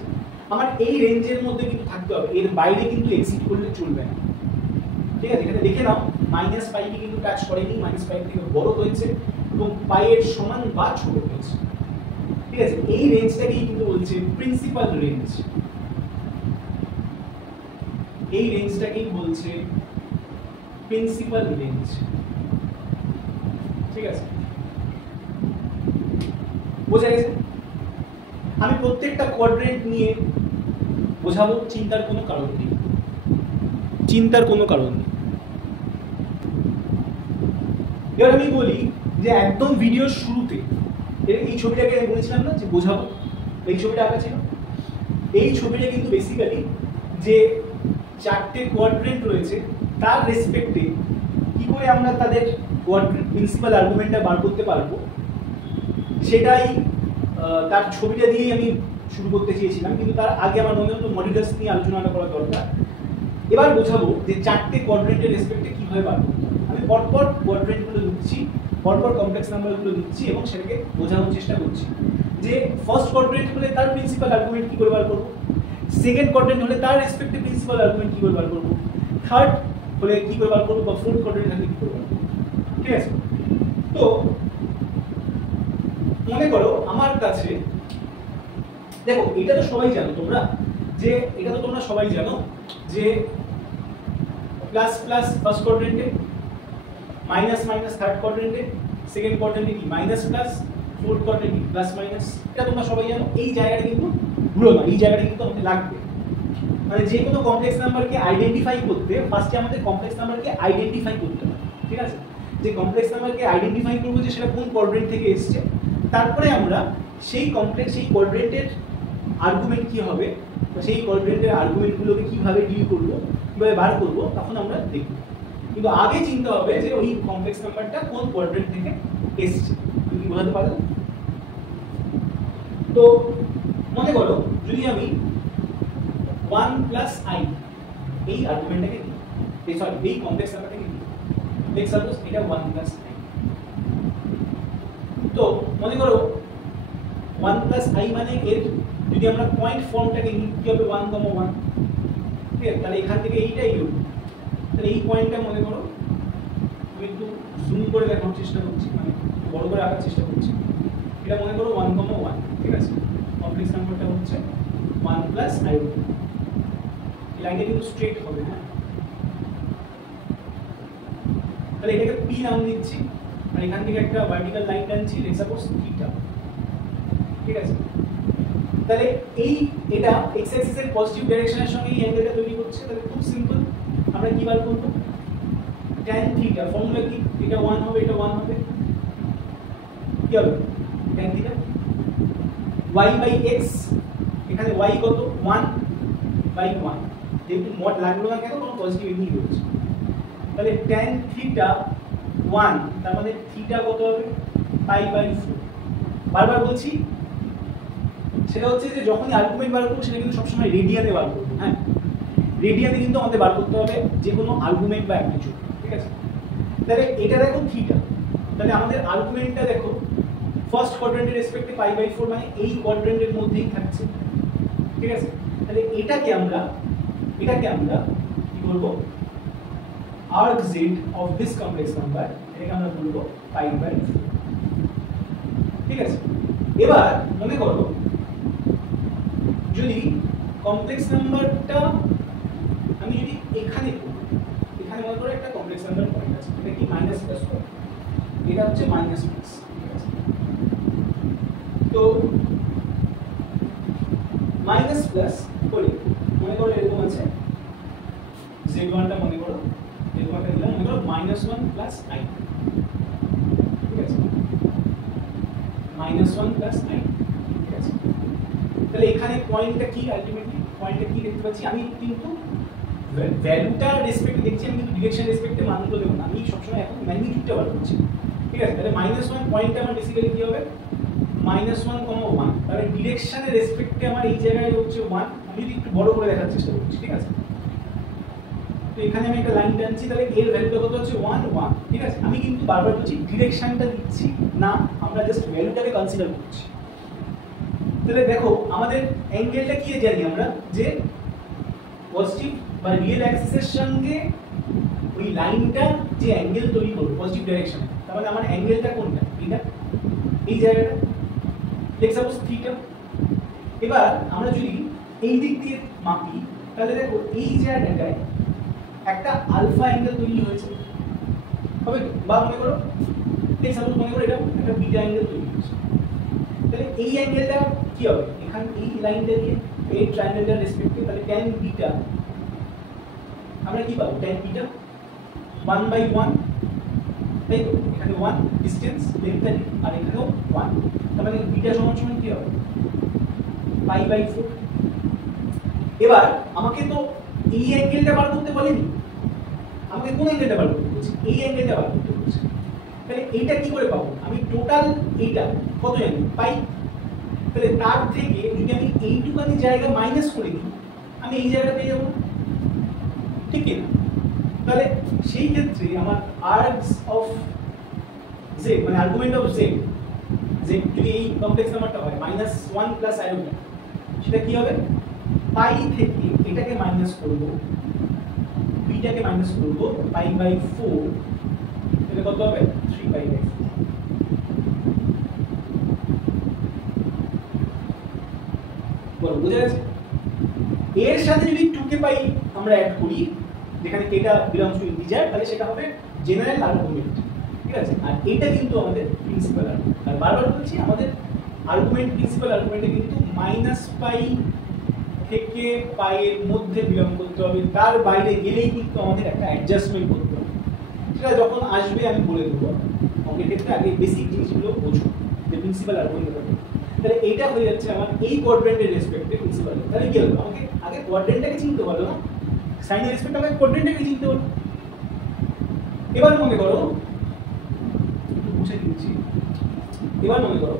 আমার এই রেঞ্জের মধ্যে কিন্তু থাকতে হবে, এর বাইরে কিন্তু এক্সিট করলে চলবে না। ঠিক আছে, এখানে দেখে নাও মাইনাস পাইকে কিন্তু টাচ করেনি, মাইনাস পাই থেকে বড় হয়েছে এবং পাইয়ের সমান বা ছোট হয়েছে। ঠিক আছে, এই রেঞ্জটাকেই কিন্তু বলছে প্রিন্সিপাল রেঞ্জ, এই রেঞ্জটাকেই বলছে প্রিন্সিপাল রেঞ্জ। ঠিক আছে, বোঝা গেছে? আমি প্রত্যেকটা কোয়াড্রেন্ট নিয়ে বোঝাবো, চিন্তার কোনো কারণ নেই, চিন্তার কোনো কারণ নেই। এবার আমি বলি যে একদম ভিডিওর শুরুতে এই ছবিটাকে আমি বলেছিলাম না যে বোঝাবো, এই ছবিটা আঁকা ছিল, এই ছবিটা কিন্তু বেসিক্যালি যে চারটে কোয়াড্রেন্ট রয়েছে তার রেসপেক্টে কি করে আমরা তাদের কোয়াড্রেন্ট প্রিন্সিপাল আর্গুমেন্টটা বার করতে পারবো, সেটাই তার ছবিটা দিয়েই আমি শুরু করতে চেয়েছিলাম, কিন্তু তার আগে আমার মনে হতো মডুলাস নিয়ে আলোচনাটা করা দরকার। এবার বোঝাবো যে চারটে কোয়াড্রেন্টের রেসপেক্টে কিভাবে বার করতে হবে। আমি পরপর কোয়াড্রেন্টগুলো নিচ্ছি, পরপর কমপ্লেক্স নাম্বারগুলো নিচ্ছি এবং সেটাকে বোঝানোর চেষ্টা করছি যে ফার্স্ট কোয়াড্রেন্ট হলে তার প্রিন্সিপাল আর্গুমেন্ট কি করে বার করবো, সেকেন্ড কোয়াড্রেন্ট হলে তার রেসপেক্টে প্রিন্সিপাল আর্গুমেন্ট কি করে বার করবো, থার্ড হলে কি করে বার করবো, বা ফোর্থ কোয়াড্রেন্ট হলে কি করে বার করবো। ঠিক আছে, তো মনে করো আমার কাছে, দেখো এটা তো সবাই জানো তোমরা, যে এটা তো তোমরা সবাই জানো যে প্লাস প্লাস ফার্স্ট কোয়াড্রেন্টে, মাইনাস মাইনাস থার্ড কোয়াড্রেন্টে, সেকেন্ড কোয়াড্রেন্টে কি মাইনাস প্লাস, ফোর্থ কোয়াড্রেন্টে কি প্লাস মাইনাস। এটা তোমরা সবাই জানো, এই জায়গাটা কিন্তু ভুলো না, এই জায়গাটা কিন্তু আমাদের লাগবে। মানে যে কোনো কমপ্লেক্স নাম্বারকে আইডেন্টিফাই করতে ফার্স্টে আমাদের কমপ্লেক্স নাম্বারকে আইডেন্টিফাই করতে হবে। ঠিক আছে, যে কমপ্লেক্স নাম্বারকে আইডেন্টিফাই করবো যে সেটা কোন কোয়াড্রেন্ট থেকে এসছে, তারপরে আমরা সেই কমপ্লেক্স, সেই কোয়াড্রেন্টের আর্গুমেন্ট কি হবে, সেই কোয়াড্রেন্টের আর্গুমেন্টগুলোকে কিভাবে ডিল করবো, কিভাবে বার করবো, তখন আমরা দেখব। কিন্তু আগে চিন্তা হবে যে ওই কমপ্লেক্স নাম্বারটা কোন কোয়াড্রেন্ট থেকে এসছে। তুমি কি বোঝাতে পারলে? তো মনে করো যদি আমি 1 প্লাস আই এই আর্গুমেন্টটাকে দিই, সরি এই কমপ্লেক্স নাম্বারটাকে দিই, লেটস সাপোজ এটা 1 প্লাস আই। তো মনে করো 1 প্লাস আই মানে এর যদি আমরা পয়েন্ট ফর্মটাকে লিখতে হবে 1, 1, ঠিক আছে, তাহলে এখান থেকে এইটাই লিখব। তাহলে এই পয়েন্টটা মনে করো, আমি একটু জুম করে দেখানোর চেষ্টা করছি, মানে বড় করে আঁকার চেষ্টা করছি। এটা মনে করো 1, 1, ঠিক আছে, কমপ্লেক্স নাম্বারটা হচ্ছে 1 প্লাস আই। এই লাইনটা কিন্তু স্ট্রেট হবে, হ্যাঁ। তাহলে এটাকে পি নাম দিচ্ছি, আর এখান থেকে একটা ভার্টিক্যাল লাইন টানছি, লেটস সাপোজ থিটা। ঠিক আছে, তাহলে এটা এক্স অ্যাক্সিস এর পজিটিভ ডাইরেকশনের সঙ্গে এই অ্যাঙ্গেলটা তৈরি করছে। তাহলে খুব সিম্পল, আমরা কি বার করব, tan থিটা ফর্মুলা কি, এটা 1 হবে, এটা 1 হবে, কি হবে tan theta y by x, এখানে y কত 1 বাই 1, যেহেতু মড লাগলো না কেন, কোনো পজিটিভ এমনি রয়েছে, তাহলে tan থিটা 1, তার মানে থিটা কত হবে পাই বাই 4। বারবার বলছি সেটা হচ্ছে যে যখনই আর্গুমেন্ট বার করবো সেটা কিন্তু সবসময় রেডিয়ানে বার করবো। হ্যাঁ, রেডিয়ানে কিন্তু আমাদের বার করতে হবে যে কোনো আর্গুমেন্ট বা অ্যামপ্লিটিউড, ঠিক আছে। তাহলে এটা দেখো থিটা, তাহলে আমাদের আর্গুমেন্টটা দেখো ফার্স্ট কোয়াড্রেন্টের রেসপেক্টে পাই বাই 4, মানে এই কোয়াড্রেন্টের মধ্যেই থাকছে, ঠিক আছে। তাহলে এটাকে আমরা কি বলবো, arc z of this complex number, এটাকে আমরা বলবো পাই বাই 4, ঠিক আছে। এবার মনে করো যদি কমপ্লেক্স নাম্বারটা আমি যদি এখানে মনে করো একটা কমপ্লেক্স নাম্বার পয়েন্ট আছে, এটা কি মাইনাস প্লাস পয়েন্ট, এটা হচ্ছে মাইনাস প্লাস, ঠিক আছে। তো মাইনাস প্লাস করে মনে করো এরকম আছে, z1 টা মনে করো এরকম একটা দিলাম, মনে করো -1 প্লাস i, ঠিক আছে, -1 প্লাস i, ঠিক আছে। তাহলে এখানে পয়েন্টটা কি, আলটিমেটলি পয়েন্টটা কি দেখতে পাচ্ছি, আমি কিন্তু ভ্যালুটা রেসপেক্টে দেখছি, আমি কিন্তু ডিরেকশন রেসপেক্টে মানগুলো দেবো না, আমি সবসময় এখন ম্যাগনিটিউডটা বার করছি, ঠিক আছে। তাহলে -1 পয়েন্টটা আমার বেসিক্যালি কি হবে -1, 1, তাহলে ডিরেকশনের রেসপেক্টে আমার এই জায়গায় হচ্ছে 1, আমি যদি একটু বড় করে দেখার চেষ্টা করছি, ঠিক আছে। তো এখানে আমি একটা লাইন টানছি, তাহলে এর ভ্যালুটা কত হচ্ছে 1, 1, ঠিক আছে। আমি কিন্তু বারবার বলছি ডিরেকশনটা দিচ্ছি না, আমরা জাস্ট ভ্যালুটাকে কনসিডার করছি। তাহলে দেখো আমাদের অ্যাঙ্গেলটা কি জানি আমরা, যে পজিটিভ বা রিয়েল অ্যাক্সিসের সঙ্গে ওই লাইনটা যে অ্যাঙ্গেল তৈরি করবে পজিটিভ ডাইরেকশনে, তাহলে আমার অ্যাঙ্গেলটা কোনটা, এটা এই জায়গাটা, লেটস সাপোজ থিটা। এবার আমরা যদি এই দিক দিয়ে মাপি, তাহলে দেখো এই জায়গাটায় একটা আলফা অ্যাঙ্গেল তৈরি হয়েছে, হবে তো, বা মনে করো লেটস সাপোজ মনে করো এটা একটা বিটা অ্যাঙ্গেল তৈরি হয়েছে, তাহলে এই অ্যাঙ্গেলটা কি হবে, এখানে এই লাইনটা দিয়ে এই ট্রায়াঙ্গেলটার রেসপেক্টে, তাহলে tan বিটা আমরা কি পাবো, tan বিটা 1/1, তাই তো, এখানে 1 ডিসটেন্স লেন্থটা, আর এখানেও 1, তার মানে বিটা সমান সমান কি হবে পাই বাই 4। এবার আমাকে তো এই অ্যাঙ্গেলটা বার করতে বলেনি, আমাকে কোন অ্যাঙ্গেলটা বার করতে বলছে, এই অ্যাঙ্গেলটা বার করতে বলছে। তাহলে এইটা কি করে পাবো, আমি টোটাল এইটা কত জানি পাই, তাহলে তার থেকে যদি আমি এইটুকানি জায়গা মাইনাস করে দিই, আমি এই জায়গা পেয়ে যাবো, ঠিক কি না। তাহলে সেই ক্ষেত্রে আমার আর্কস অফ z, মানে আর্গুমেন্ট অফ z যদি এই কমপ্লেক্স নাম্বারটা হয় -1 প্লাস আয়োটা, সেটা কি হবে, পাই থেকে এটাকে মাইনাস করব, বিটাকে মাইনাস করব, পাই বাই 4, এটা কত হবে 3 পাই বাই 4। বলো বুঝা গেছে। এর সাথে যদি 2k পাই আমরা অ্যাড করি, যেখানে কেটা বিলংস টু ইন্টিজার, তাহলে সেটা হবে জেনারেল আর্গুমেন্ট, ঠিক আছে। আর এটা কিন্তু আমাদের প্রিন্সিপাল আর্গুমেন্ট, আর বারবার বলছি আমাদের আর্গুমেন্ট প্রিন্সিপাল আর্গুমেন্টে কিন্তু -পাই থেকে পাই এর মধ্যে বিলং করতে হবে, তার বাইরে গেলেই কিন্তু আমাদের একটা অ্যাডজাস্টমেন্ট করতে হবে, সেটা যখন আসবে আমি বলে দেবো। অঙ্কের ক্ষেত্রে আগে বেসিক জিনিসগুলো বোঝো, যে প্রিন্সিপাল আর্গুমেন্ট ব্যাপারে। তাহলে এইটা হয়ে যাচ্ছে আমার এই কোয়াড্রেন্টের রেসপেক্টে প্রিন্সিপাল। তাহলে কি হলো, আমাকে আগে কোয়াড্রেন্টটাকে চিনতে হলো না, সাইনের রেসপেক্টে আমাকে কোয়াড্রেন্টটাকে চিনতে হলো। এবার মনে করো একটু মুছে দিচ্ছি, এবার মনে করো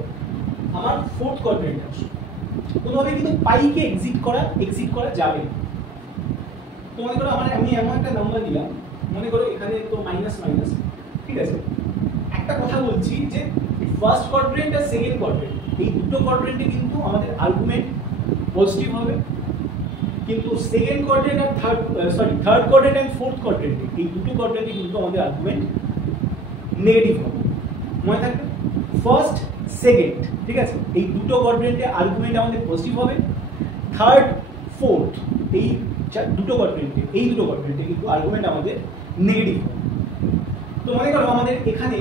আমার ফোর্থ কোয়াড্রেন্ট আসছে, কোনোভাবে কিন্তু পাইকে এক্সিট করা যাবে না। তো মনে করো আমি এমন একটা নাম্বার দিলাম, মনে করো এখানে তো মাইনাস, ঠিক আছে। একটা কথা বলছি যে ফার্স্ট কোয়াড্রেন্ট আর সেকেন্ড কোয়াড্রেন্ট, এই দুটো কোয়াড্রেন্টে কিন্তু আমাদের আর্গুমেন্ট পজিটিভ হবে, কিন্তু সেকেন্ড কোয়াড্রেন্ট আর third quadrant and fourth quadrant, এই দুটো কোয়াড্রেন্টে কিন্তু আমাদের আর্গুমেন্ট নেগেটিভ হবে। মনে থাকবে ফার্স্ট সেকেন্ড, ঠিক আছে, এই দুটো কোয়াড্রেন্টে আর্গুমেন্ট আমাদের পজিটিভ হবে, থার্ড ফোর্থ এই দুটো কোয়াড্রেন্টে কিন্তু আর্গুমেন্ট আমাদের নেগেটিভ হবে। তো মনে করো আমাদের এখানে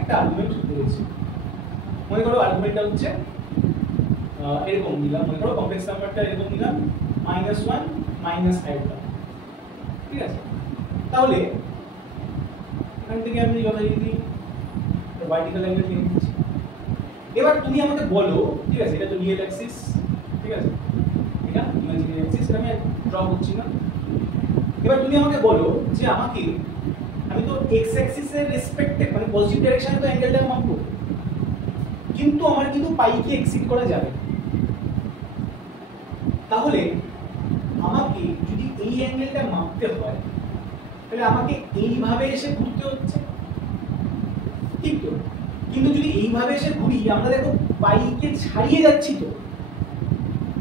একটা আর্গুমেন্ট রয়েছে, মনে করো আর্গুমেন্টটা হচ্ছে এরকম নিলাম, মনে করো কমপ্লেক্স নাম্বারটা এরকম নিলাম -1 - i, ঠিক আছে। তাহলে এখান থেকে আমি যথারীতি ভার্টিক্যাল অ্যাঙ্গেল নিয়ে নিচ্ছি। এবার তুমি আমাকে বলো, ঠিক আছে, এটা তো রিয়েল অ্যাক্সিস, ঠিক আছে, এটা ইমাজিনারি অ্যাক্সিস, আমি ড্র করছি না। এবার তুমি আমাকে বলো যে আমাকে, আমি তো এক্স অ্যাক্সিসের রেসপেক্টে মানে পজিটিভ ডাইরেকশনে তো অ্যাঙ্গেলটা মাপবো, কিন্তু আমার কিন্তু পাইকে এক্সিড করা যাবে। তাহলে আমাকে যদি এই অ্যাঙ্গেলটা মাপতে হয় তাহলে আমাকে এইভাবে এসে ঘুরতে হচ্ছে, ঠিক তো? কিন্তু যদি এইভাবে এসে ঘুরি, আমরা দেখো পাইকে ছাড়িয়ে যাচ্ছি, তো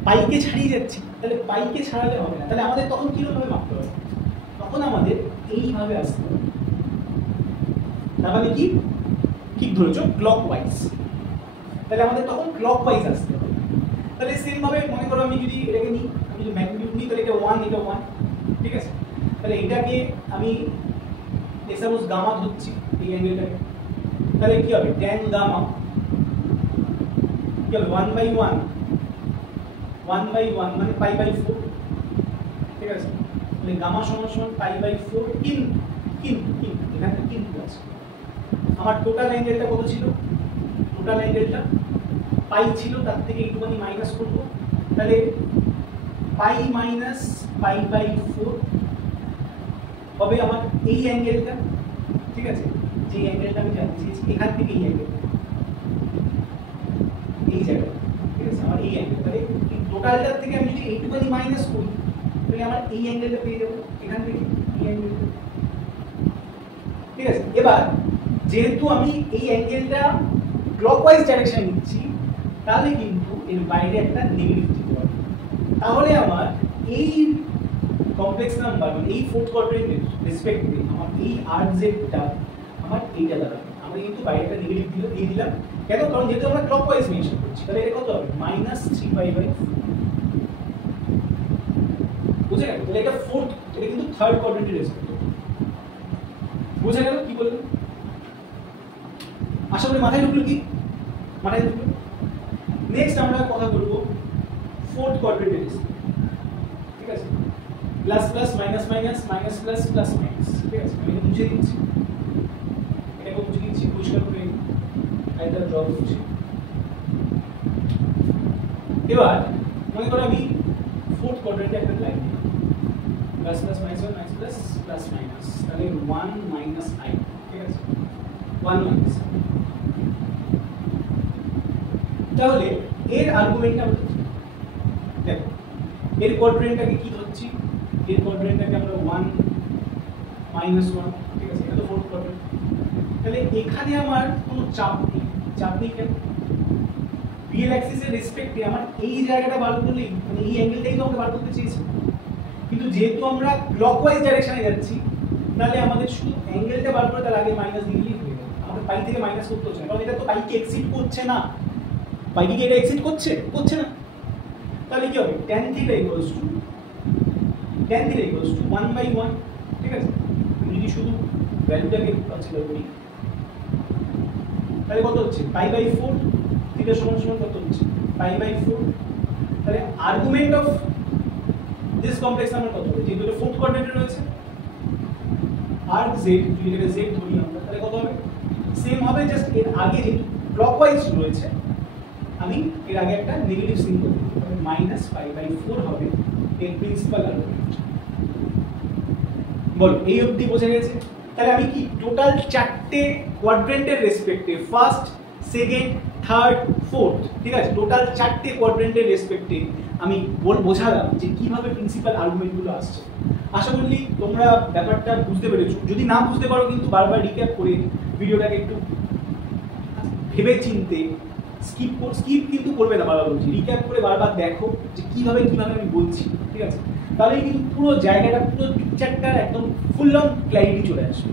পাইকে ছাড়িয়ে যাচ্ছি, তাহলে পাইকে ছাড়ালে হবে না। তাহলে আমাদের তখন কিরকম মাপতে হবে? তখন আমাদের এইভাবে আসতে হবে। তার মানে কি, ঠিক ধরেছো, ক্লকওয়াইজ। তাহলে আমাদের তখন ক্লকওয়াইজ আসতে হবে। তাহলে সেম ভাবে মনে করো আমি যদি এটাকে নিই, আমি যদি ম্যাগনিটিউড নিই, তাহলে এটা 1, এটা 1, ঠিক আছে। তাহলে এটাকে আমি সাপোজ গামা ধরছি, এই অ্যাঙ্গেলটাকে, তাহলে কি হবে, tan গামা কি হবে, 1/1 মানে π/4, ঠিক আছে। তাহলে গামা সমান সমান π/4, কিন্তু এখানে কিন্তু আছে। আমার টোটাল অ্যাঙ্গেলটা কত ছিল? টোটাল অ্যাঙ্গেলটা পাই ছিল, তার থেকে একটুখানি মাইনাস করবো, তাহলে পাই মাইনাস π/4 হবে আমার এই অ্যাঙ্গেলটা, ঠিক আছে, যে অ্যাঙ্গেলটা আমি জানতে চেয়েছি, এখান থেকে এই অ্যাঙ্গেল, এই জায়গা, ঠিক আছে, আমার এই অ্যাঙ্গেল। তাহলে এই টোটালটার থেকে আমি যদি এইটুখানি মাইনাস করি, তাহলে আমার এই অ্যাঙ্গেলটা পেয়ে যাবো, এখান থেকে এই অ্যাঙ্গেলটা, ঠিক আছে। এবার যেহেতু আমি এই অ্যাঙ্গেলটা ক্লকওয়াইজ ডাইরেকশনে নিচ্ছি, তাহলে কিন্তু এর বাইরে একটা নেগেটিভ দিতে হবে। তাহলে আমার এই কমপ্লেক্স নাম্বার মানে এই ফোর্থ কোয়াড্রেন্টের রেসপেক্টে আমার এই আরজেডটা আমার এইটা দাঁড়াবে। আমরা কিন্তু বাইরে একটা নেগেটিভ দিয়ে দিলাম, কেন? কারণ যেহেতু আমরা ক্লকওয়াইজ মেনশন করছি, তাহলে এটা কত হবে, -3π/4, বুঝে গেল? তাহলে এটা ফোর্থ, এটা কিন্তু থার্ড কোয়াড্রেন্টের রেসপেক্টে। বুঝে গেল কি বললাম? আশা করি মাথায় ঢুকলো কি? মাথায় ঢুকলো। নেক্সট আমরা কথা বলবো ফোর্থ কোয়াড্রেন্টের রেসপেক্টে, ঠিক আছে, plus plus minus minus minus plus plus minus, ঠিক আছে। আমি এটা মুছে দিচ্ছি, এটাকে মুছে দিচ্ছি, পরিষ্কার করে এটা ড্র করছি। এবার মনে করো আমি ফোর্থ কোয়াড্রেন্টে একটা লাইন দিই, plus plus minus minus plus plus minus, তাহলে 1 - i, ঠিক আছে, 1 - i। তাহলে এর আর্গুমেন্টটা আমরা দেখো, এর কোয়াড্রেন্টটাকে কি ধরছি, এর কোয়াড্রেন্টটাকে আমরা 1 - 1, ঠিক আছে, এটা তো ফোর্থ কোয়াড্রেন্ট। তাহলে এখানে আমার কোনো চাপ নেই কেন? রিয়েল অ্যাক্সিসের রেসপেক্টে আমার এই জায়গাটা বার করলেই, মানে এই অ্যাঙ্গেলটাই তো আমরা বার করতে চেয়েছি, কিন্তু যেহেতু আমরা ক্লকওয়াইজ ডাইরেকশনে যাচ্ছি, তাহলে আমাদের শুধু অ্যাঙ্গেলটা বার করে তার আগে মাইনাস দিলেই হয়ে যাবে। আমাদের পাই থেকে মাইনাস করতে হচ্ছে না, কারণ এটা তো পাইকে এক্সিড করছে না। পাইকে কি এটা এক্সিড করছে না? তাহলে কি হবে, tan θ = 1/1, ঠিক আছে। যদি শুধু ভ্যালুটাকে কনসিডার করি, তাহলে কত হচ্ছে, π/4, θ সমান সমান কত হচ্ছে, π/4। তাহলে argument of this complex number কত হবে, যেহেতু এটা ফোর্থ কোয়াড্রেন্টে রয়েছে, আর z, যদি এটা z ধরি আমরা, তাহলে কত হবে, সেম হবে, জাস্ট এর আগে যেহেতু ক্লকওয়াইজ রয়েছে, আমি এর আগে একটা নেগেটিভ সিন করব, তাহলে -π/4 হবে এর প্রিন্সিপাল আর্গুমেন্ট। বল এই অবধি বোঝা গেছে? তাহলে আমি কি টোটাল 4টে কোয়াড্রেন্টের রেসপেক্টে, ফার্স্ট, সেকেন্ড, থার্ড, ফোর্থ, ঠিক আছে, টোটাল 4টে কোয়াড্রেন্টের রেসপেক্টে আমি বোঝালাম যে কিভাবে প্রিন্সিপাল আর্গুমেন্টগুলো আসছে। আশা করি তোমরা ব্যাপারটা বুঝতে পেরেছো। যদি না বুঝতে পারো কিন্তু বারবার রিক্যাপ করে ভিডিওটাকে একটু ভেবে চিনতে স্কিপ কিন্তু করবে না, বারবার বলছি, রিক্যাপ করে বারবার দেখো যে কিভাবে আমি বলছি, ঠিক আছে। তাহলে কিন্তু পুরো জায়গাটা, পুরো পিকচারটার একদম ফুল অন ক্ল্যারিটি চলে আসবে।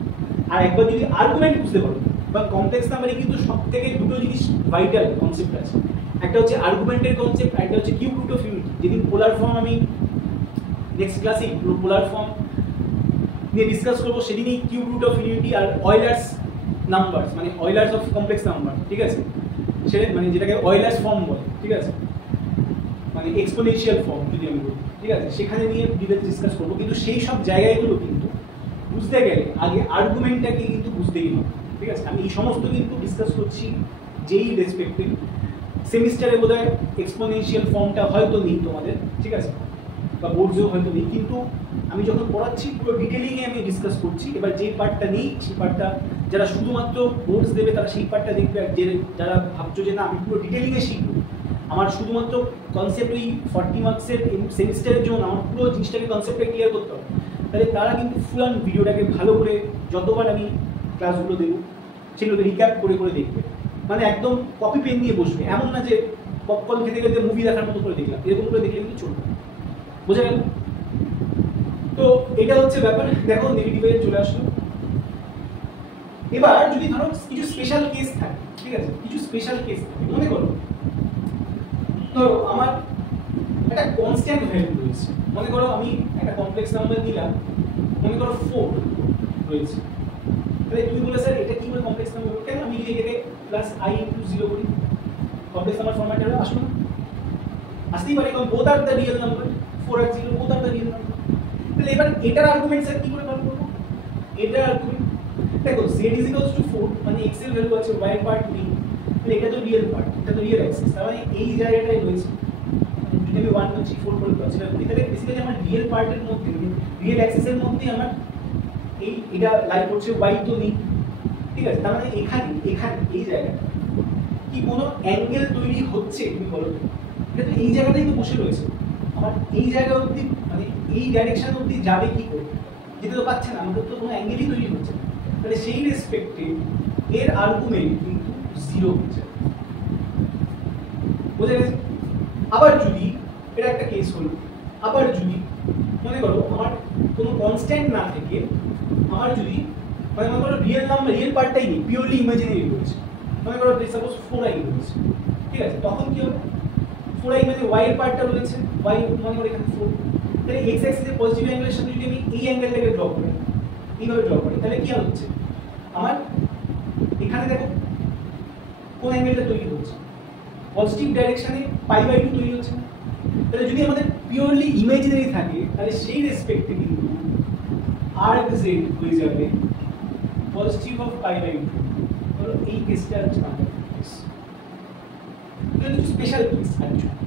আর একবার যদি আর্গুমেন্ট বুঝতে পারো, বা কমপ্লেক্স নাম্বারে কিন্তু সবথেকে দুটো জিনিস ভাইটাল কনসেপ্ট আছে, একটা হচ্ছে আর্গুমেন্টের কনসেপ্ট, একটা হচ্ছে কিউব রুট অফ ইউনিটি। যেদিন পোলার ফর্ম আমি নেক্সট ক্লাসে পোলার ফর্ম নিয়ে ডিসকাস করবো, সেদিনই কিউব রুট অফ ইউনিটি আর অয়েলার্স নাম্বার, মানে অয়েলার্স অফ কমপ্লেক্স নাম্বার, ঠিক আছে, সেটা মানে যেটাকে অয়েলার্স ফর্ম বলে, ঠিক আছে, মানে এক্সপোনেনশিয়াল ফর্ম যদি আমি বলি, ঠিক আছে, সেখানে নিয়ে ডিটেইলস ডিসকাস করবো। কিন্তু সেই সব জায়গাগুলো কিন্তু বুঝতে গেলে আগে আর্গুমেন্টটাকে কিন্তু বুঝতেই হবে, ঠিক আছে? আমি এই সমস্ত কিন্তু ডিসকাস করছি যেই রেসপেক্টে। সেমিস্টারে বোধহয় এক্সপোনেনশিয়াল ফর্মটা হয়তো নেই তোমাদের, ঠিক আছে, বা বোর্ডসেও হয়তো নেই, কিন্তু আমি যখন পড়াচ্ছি পুরো ডিটেলিংয়ে আমি ডিসকাস করছি। এবার যে পার্টটা নেই সেই পার্টটা যারা শুধুমাত্র বোর্ডস দেবে তারা সেই পার্টটা দেখবে, আর যারা ভাবছো যে না আমি পুরো ডিটেলিংয়ে শিখবো, আমার শুধুমাত্র কনসেপ্ট ওই 40 মার্কসের সেমিস্টারের জন্য আমার পুরো জিনিসটাকে কনসেপ্টটা ক্লিয়ার করতে হবে, তাহলে তারা কিন্তু ফুল অন ভিডিওটাকে ভালো করে যতবার আমি ক্লাসগুলো দেবো সেগুলোকে রিক্যাপ করে করে দেখবে। মানে একদম কপি পেন নিয়ে বসবে, এমন না যে পপকর্ন খেতে খেতে মুভি দেখার মতো করে দেখলাম, এরকম করে দেখলে কিন্তু চলবে। বোঝা গেল? তো এটা হচ্ছে ব্যাপার। দেখো নেগেটিভে চলে আসলো। এবার যদি ধরো কিছু স্পেশাল কেস থাকে, ঠিক আছে, কিছু স্পেশাল কেস থাকে, মনে করো ধরো আমার একটা কনস্ট্যান্ট ভ্যালু রয়েছে, মনে করো আমি একটা কমপ্লেক্স নাম্বার দিলাম, মনে করো 4 রয়েছে, তাহলে তুমি বলে স্যার এটা কি করে কমপ্লেক্স নাম্বার? কেন আমি এটাকে প্লাস i ইনটু 0 করি, কমপ্লেক্স নাম্বার ফরম্যাটে আসলো না? আসতেই পারে, কারণ both are the real number, 4 আর 0 both are the real number. তাহলে এবার এটার আর্গুমেন্ট স্যার কি করে বার করব? এটার আর্গুমেন্ট দেখো z ইজ ইকুয়ালস টু 4, মানে x এর ভ্যালু আছে, y এর পার্ট নেই, তাহলে এটা তো রিয়েল পার্ট, এটা তো রিয়েল অ্যাক্সিস, তার মানে এই জায়গাটাই রয়েছে। যদি আমি 1 2 3 4 করে কনসিডার করি, তাহলে বেসিক্যালি আমার রিয়েল পার্টের মধ্যে, রিয়েল অ্যাক্সিসের মধ্যে আমার এই এটা লাই করছে, y তো নেই, ঠিক আছে? তার মানে এখানে এখানে এই জায়গাটা কি কোনো অ্যাঙ্গেল তৈরি হচ্ছে? তুমি বলো তো, এটা তো এই জায়গাটাই তো বসে রয়েছে, আমার এই জায়গা অবধি মানে এই ডাইরেকশন অবধি যাবে কি করে? যেতে তো পাচ্ছে না, আমাদের তো কোনো অ্যাঙ্গেলই তৈরি হচ্ছে না, তাহলে সেই রেসপেক্টে এর আর্গুমেন্ট কিন্তু 0 হয়ে যাবে। বুঝে গেছে? আবার যদি এটা একটা কেস হলো, আবার যদি মনে করো আমার কোনো কনস্ট্যান্ট না থেকে আমার যদি মানে মনে করো রিয়েল নাম্বার, রিয়েল পার্টটাই নেই, পিওরলি ইমাজিনারি রয়েছে, মনে করো সাপোজ 4i রয়েছে, ঠিক আছে? তখন কি হবে? 4i মানে y এর পার্টটা রয়েছে, y মনে করো এখানে 4, তাহলে x অ্যাক্সিসে পজিটিভ অ্যাঙ্গেলের সাথে যদি আমি এই অ্যাঙ্গেলটাকে ড্র করি, এইভাবে ড্র করি, তাহলে কি হচ্ছে? আমার এখানে দেখো কোন অ্যাঙ্গেলটা তৈরি হচ্ছে, পজিটিভ ডাইরেকশনে π/2 তৈরি হচ্ছে না? তাহলে যদি আমাদের পিওরলি ইমাজিনারি থাকে, তাহলে সেই রেসপেক্টে কিন্তু arc z হয়ে যাবে পজিটিভ অফ π/2। ধরো এই কেসটা হচ্ছে আমাদের কেস, এটা হচ্ছে special case. Actually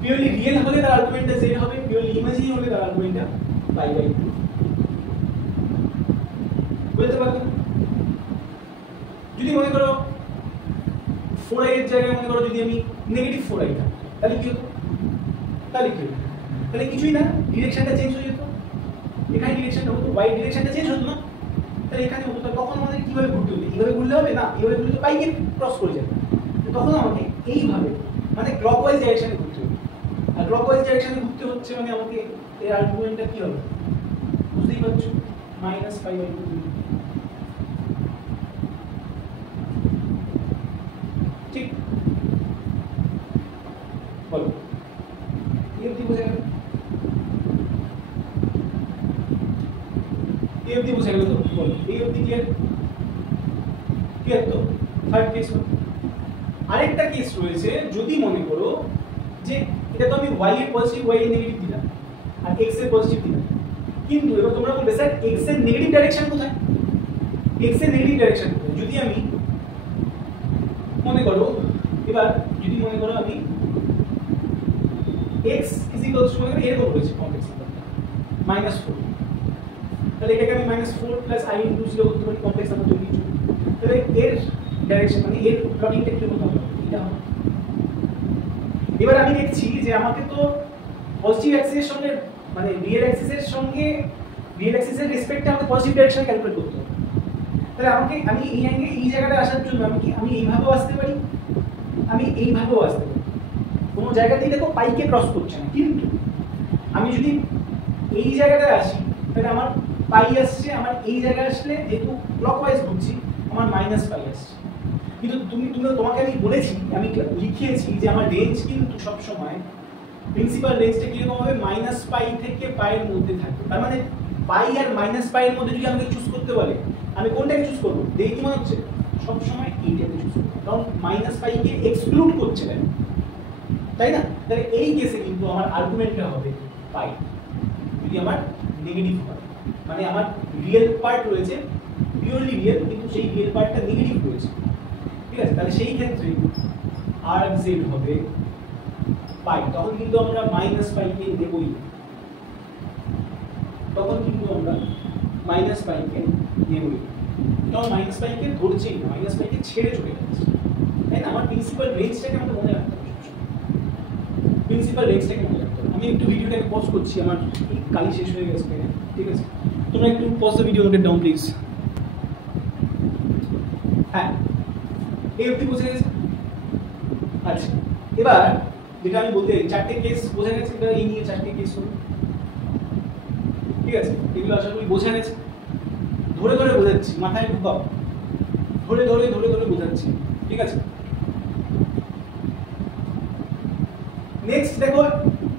purely real হলে তার আর্গুমেন্টটা z হবে, পিওরলি ইমাজিনারি হলে তার আর্গুমেন্টটা π/2। বুঝতে পারছো? যদি মনে করো 4i এর জায়গায় মনে করো যদি আমি নেগেটিভ 4i থাকতো, তাহলে কি হতো? তাহলে কি হতো? তাহলে কিছুই না, ডিরেকশনটা চেঞ্জ হয়ে যেত, এখানে ডিরেকশনটা হতো, y ডিরেকশনটা চেঞ্জ হতো না, তাহলে এখানে হতো। তখন আমাদের কিভাবে ঘুরতে হবে? এইভাবে ঘুরলে হবে না, এইভাবে ঘুরলে তো পাইকে ক্রস করে যাবে, তখন আমাকে এইভাবে মানে ক্লকওয়াইজ ডাইরেকশনে ঘুরতে হবে। আর ক্লকওয়াইজ ডাইরেকশনে ঘুরতে হচ্ছে মানে আমাকে এর আর্গুমেন্টটা কি হবে? বুঝতেই পারছো, -π/2। ঠিক বলো, এই অবধি বোঝা গেল? এই অবধি বোঝা গেল তো? বলো, এই অবধি ক্লিয়ার? ক্লিয়ার তো? Third case. আরেকটা কেস রয়েছে, যদি মনে করো যে এটা তো আমি y এর পজিটিভ, y এর নেগেটিভ দিলাম, আর x এর পজিটিভ দিলাম, কিন্তু এবার তোমরা বলবে স্যার x এর নেগেটিভ ডাইরেকশন কোথায়? x এর নেগেটিভ ডাইরেকশন কোথায়? যদি আমি মনে করো, এবার যদি মনে করো আমি x ইজ ইকুয়ালস টু এরকম রয়েছে কমপ্লেক্স নাম্বার -4, তাহলে এটাকে আমি -4 প্লাস i ইনটু 0 করতে পারি, কমপ্লেক্স নাম্বার তৈরি হচ্ছে। তাহলে এর ডাইরেকশন মানে এর প্লটিংটা কি রকম হবে? এটা হবে। এবার আমি দেখছি যে আমাকে তো পজিটিভ অ্যাক্সিসের সঙ্গে মানে রিয়েল অ্যাক্সিসের সঙ্গে রিয়েল অ্যাক্সিসের রেসপেক্টে আমাকে পজিটিভ ডাইরেকশনে ক্যালকুলেট করতে হবে। তাহলে আমাকে আমি এই অ্যাঙ্গেল এই জায়গাটা আসার জন্য আমি এইভাবেও আসতে পারি, আমি এইভাবেও আসতে পারি, কোনো জায়গাতেই দেখো পাইকে ক্রস করছে না। কিন্তু আমি যদি এই জায়গাটায় আসি, তাহলে আমার পাই আসছে, আমার এই জায়গায় আসলে যেহেতু ক্লকওয়াইজ ঘুরছি আমার -π আসছে। কিন্তু তোমাকে আমি বলেছি, আমি লিখিয়েছি যে আমার রেঞ্জ কিন্তু সবসময় প্রিন্সিপাল রেঞ্জটা কিরকম হবে? -π থেকে π এর মধ্যে থাকবে। তার মানে π আর -π এর মধ্যে যদি আমাকে চুজ করতে বলে, আমি কোনটাকে চুজ করবো? দেখি কি মনে হচ্ছে সবসময় এইটাকে চুজ করবো, কারণ -π কে এক্সক্লুড করছে না, তাই না? তাহলে এই কেসে কিন্তু আমার আর্গুমেন্টটা হবে π, যদি আমার নেগেটিভ হয়। মানে আমার রিয়েল পার্ট রয়েছে, পিওরলি রিয়েল, কিন্তু সেই রিয়েল পার্টটা নেগেটিভ রয়েছে, ঠিক আছে? তাহলে সেই ক্ষেত্রে আর জেড হবে পাই, তখন কিন্তু আমরা মাইনাস পাইকে নেবই, তখন কিন্তু আমরা মাইনাস পাইকে নেবই, তখন মাইনাস পাইকে ধরছেই না, মাইনাস পাইকে ছেড়ে চলে যাচ্ছে, তাই না? আমার প্রিন্সিপাল রেঞ্জটাকে আমাকে মনে রাখতে হবে, প্রিন্সিপাল রেঞ্জটাকে মনে রাখতে হবে। আমি একটু ভিডিওটাকে পজ করছি, আমার কালি শেষ হয়ে গেছে, ঠিক আছে? তোমরা একটু pause the video, note down please. হ্যাঁ, এই অবধি বুঝে গেছে? আচ্ছা, এবার যেটা আমি বলতে চারটে কেস বোঝা গেছে, এটা এই নিয়ে চারটে কেস হলো, ঠিক আছে? এগুলো আশা করি বোঝা গেছে। ধরে ধরে বোঝাচ্ছি, মাথায় ঢুকাও, ধরে ধরে ধরে ধরে বোঝাচ্ছি, ঠিক আছে? নেক্সট দেখো,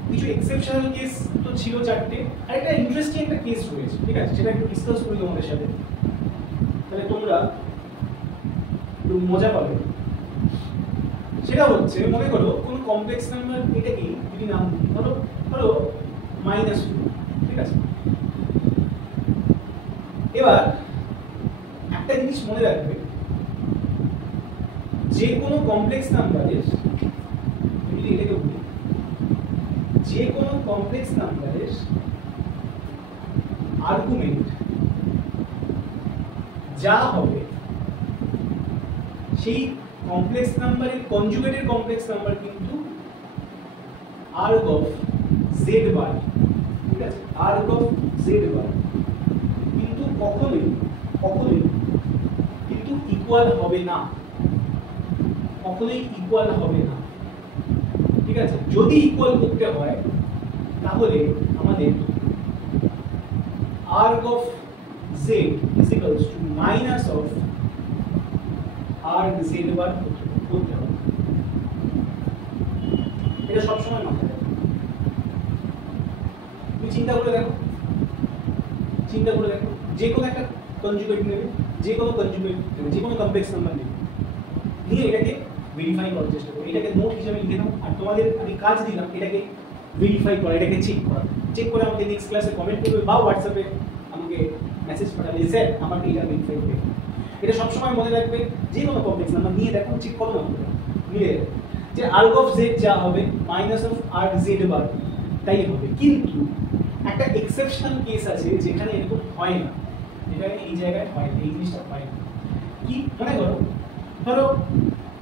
কিছু এক্সেপশনাল কেস তো ছিল চারটে, আর একটা ইন্টারেস্টিং একটা কেস রয়েছে, ঠিক আছে? সেটা একটু ডিসকাস করি তোমাদের সাথে, তাহলে তোমরা একটু মজা পাবে। সেটা হচ্ছে, মনে করো কোনো কমপ্লেক্স নাম্বার, এটাকে যদি নাম দিই, ধরো ধরো -2, ঠিক আছে? এবার একটা জিনিস মনে রাখবে, যে কোনো কমপ্লেক্স নাম্বারের, যদি এটাকে বলি, যে কোনো কমপ্লেক্স নাম্বারের আর্গুমেন্ট যা হবে, সেই কমপ্লেক্স নাম্বারের কনজুগেটেড কমপ্লেক্স নাম্বার কিন্তু আর্গ অফ জেড বার, ঠিক আছে? আর্গ অফ জেড বার কিন্তু কখনোই কখনোই কিন্তু ইকুয়াল হবে না, কখনোই ইকুয়াল হবে না, ঠিক আছে? যদি ইকুয়াল করতে হয় তাহলে আমাদের arg of z is equals to minus of arg z বার করতে হবে। এটা সবসময় মাথায় রাখবে। তুমি চিন্তা করে দেখো, চিন্তা করে দেখো, যে কোনো একটা কনজুগেট নেবে, যে কোনো কনজুগেট নেবে, যে কোনো কমপ্লেক্স নাম্বার নেবে, নিয়ে এটাকে ভেরিফাই করার চেষ্টা করো। এটাকে নোট হিসেবে লিখে নাও, আর তোমাদের আমি কাজ দিলাম এটাকে ভেরিফাই করা, এটাকে চেক করা। চেক করে আমাকে নেক্সট ক্লাসে কমেন্ট করবে বা হোয়াটসঅ্যাপে আমাকে মেসেজ পাঠাবে, স্যার আমাকে এটা ভেরিফাই করবে। এটা সবসময় মনে রাখবে, যে কোনো কমপ্লেক্স নাম্বার নিয়ে দেখো, চেক করো না, মিলে যে আর্গ অফ জেড যা হবে minus of erg Z bar তাই হবে। কিন্তু একটা এক্সেপশনাল কেস আছে যেখানে এরকম হয় না, যেখানে এই জায়গায় হয় না, এই জিনিসটা হয় না। কি মনে করো, ধরো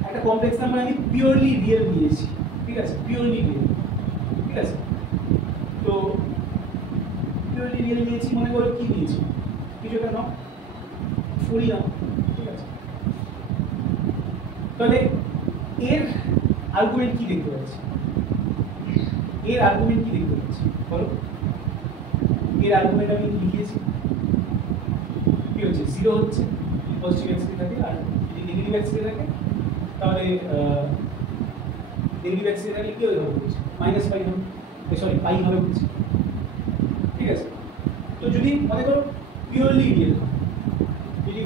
একটা কমপ্লেক্স নাম্বার আমি পিওরলি রিয়েল নিয়েছি, ঠিক আছে? পিওরলি রিয়েল, ঠিক আছে? তো পিওরলি রিয়েল নিয়েছি, মনে করো কি নিয়েছি, কিছু একটা নাও, 40 নাও, ঠিক আছে? তাহলে এর আর্গুমেন্ট কি দেখতে পাচ্ছি, এর আর্গুমেন্ট কি দেখতে পাচ্ছি বলো? এর আর্গুমেন্ট আমি লিখিয়েছি, কি হচ্ছে? 0 হচ্ছে, পজিটিভ এক্স থাকে, আর যদি নেগেটিভ এক্স থাকে তাহলে নেগেটিভ এক্স থাকলে কি হবে বলছি, -পাই হবে, সরি পাই হবে বলছি, ঠিক আছে? তো যদি মনে করো পিওরলি রিয়েল হয়, যদি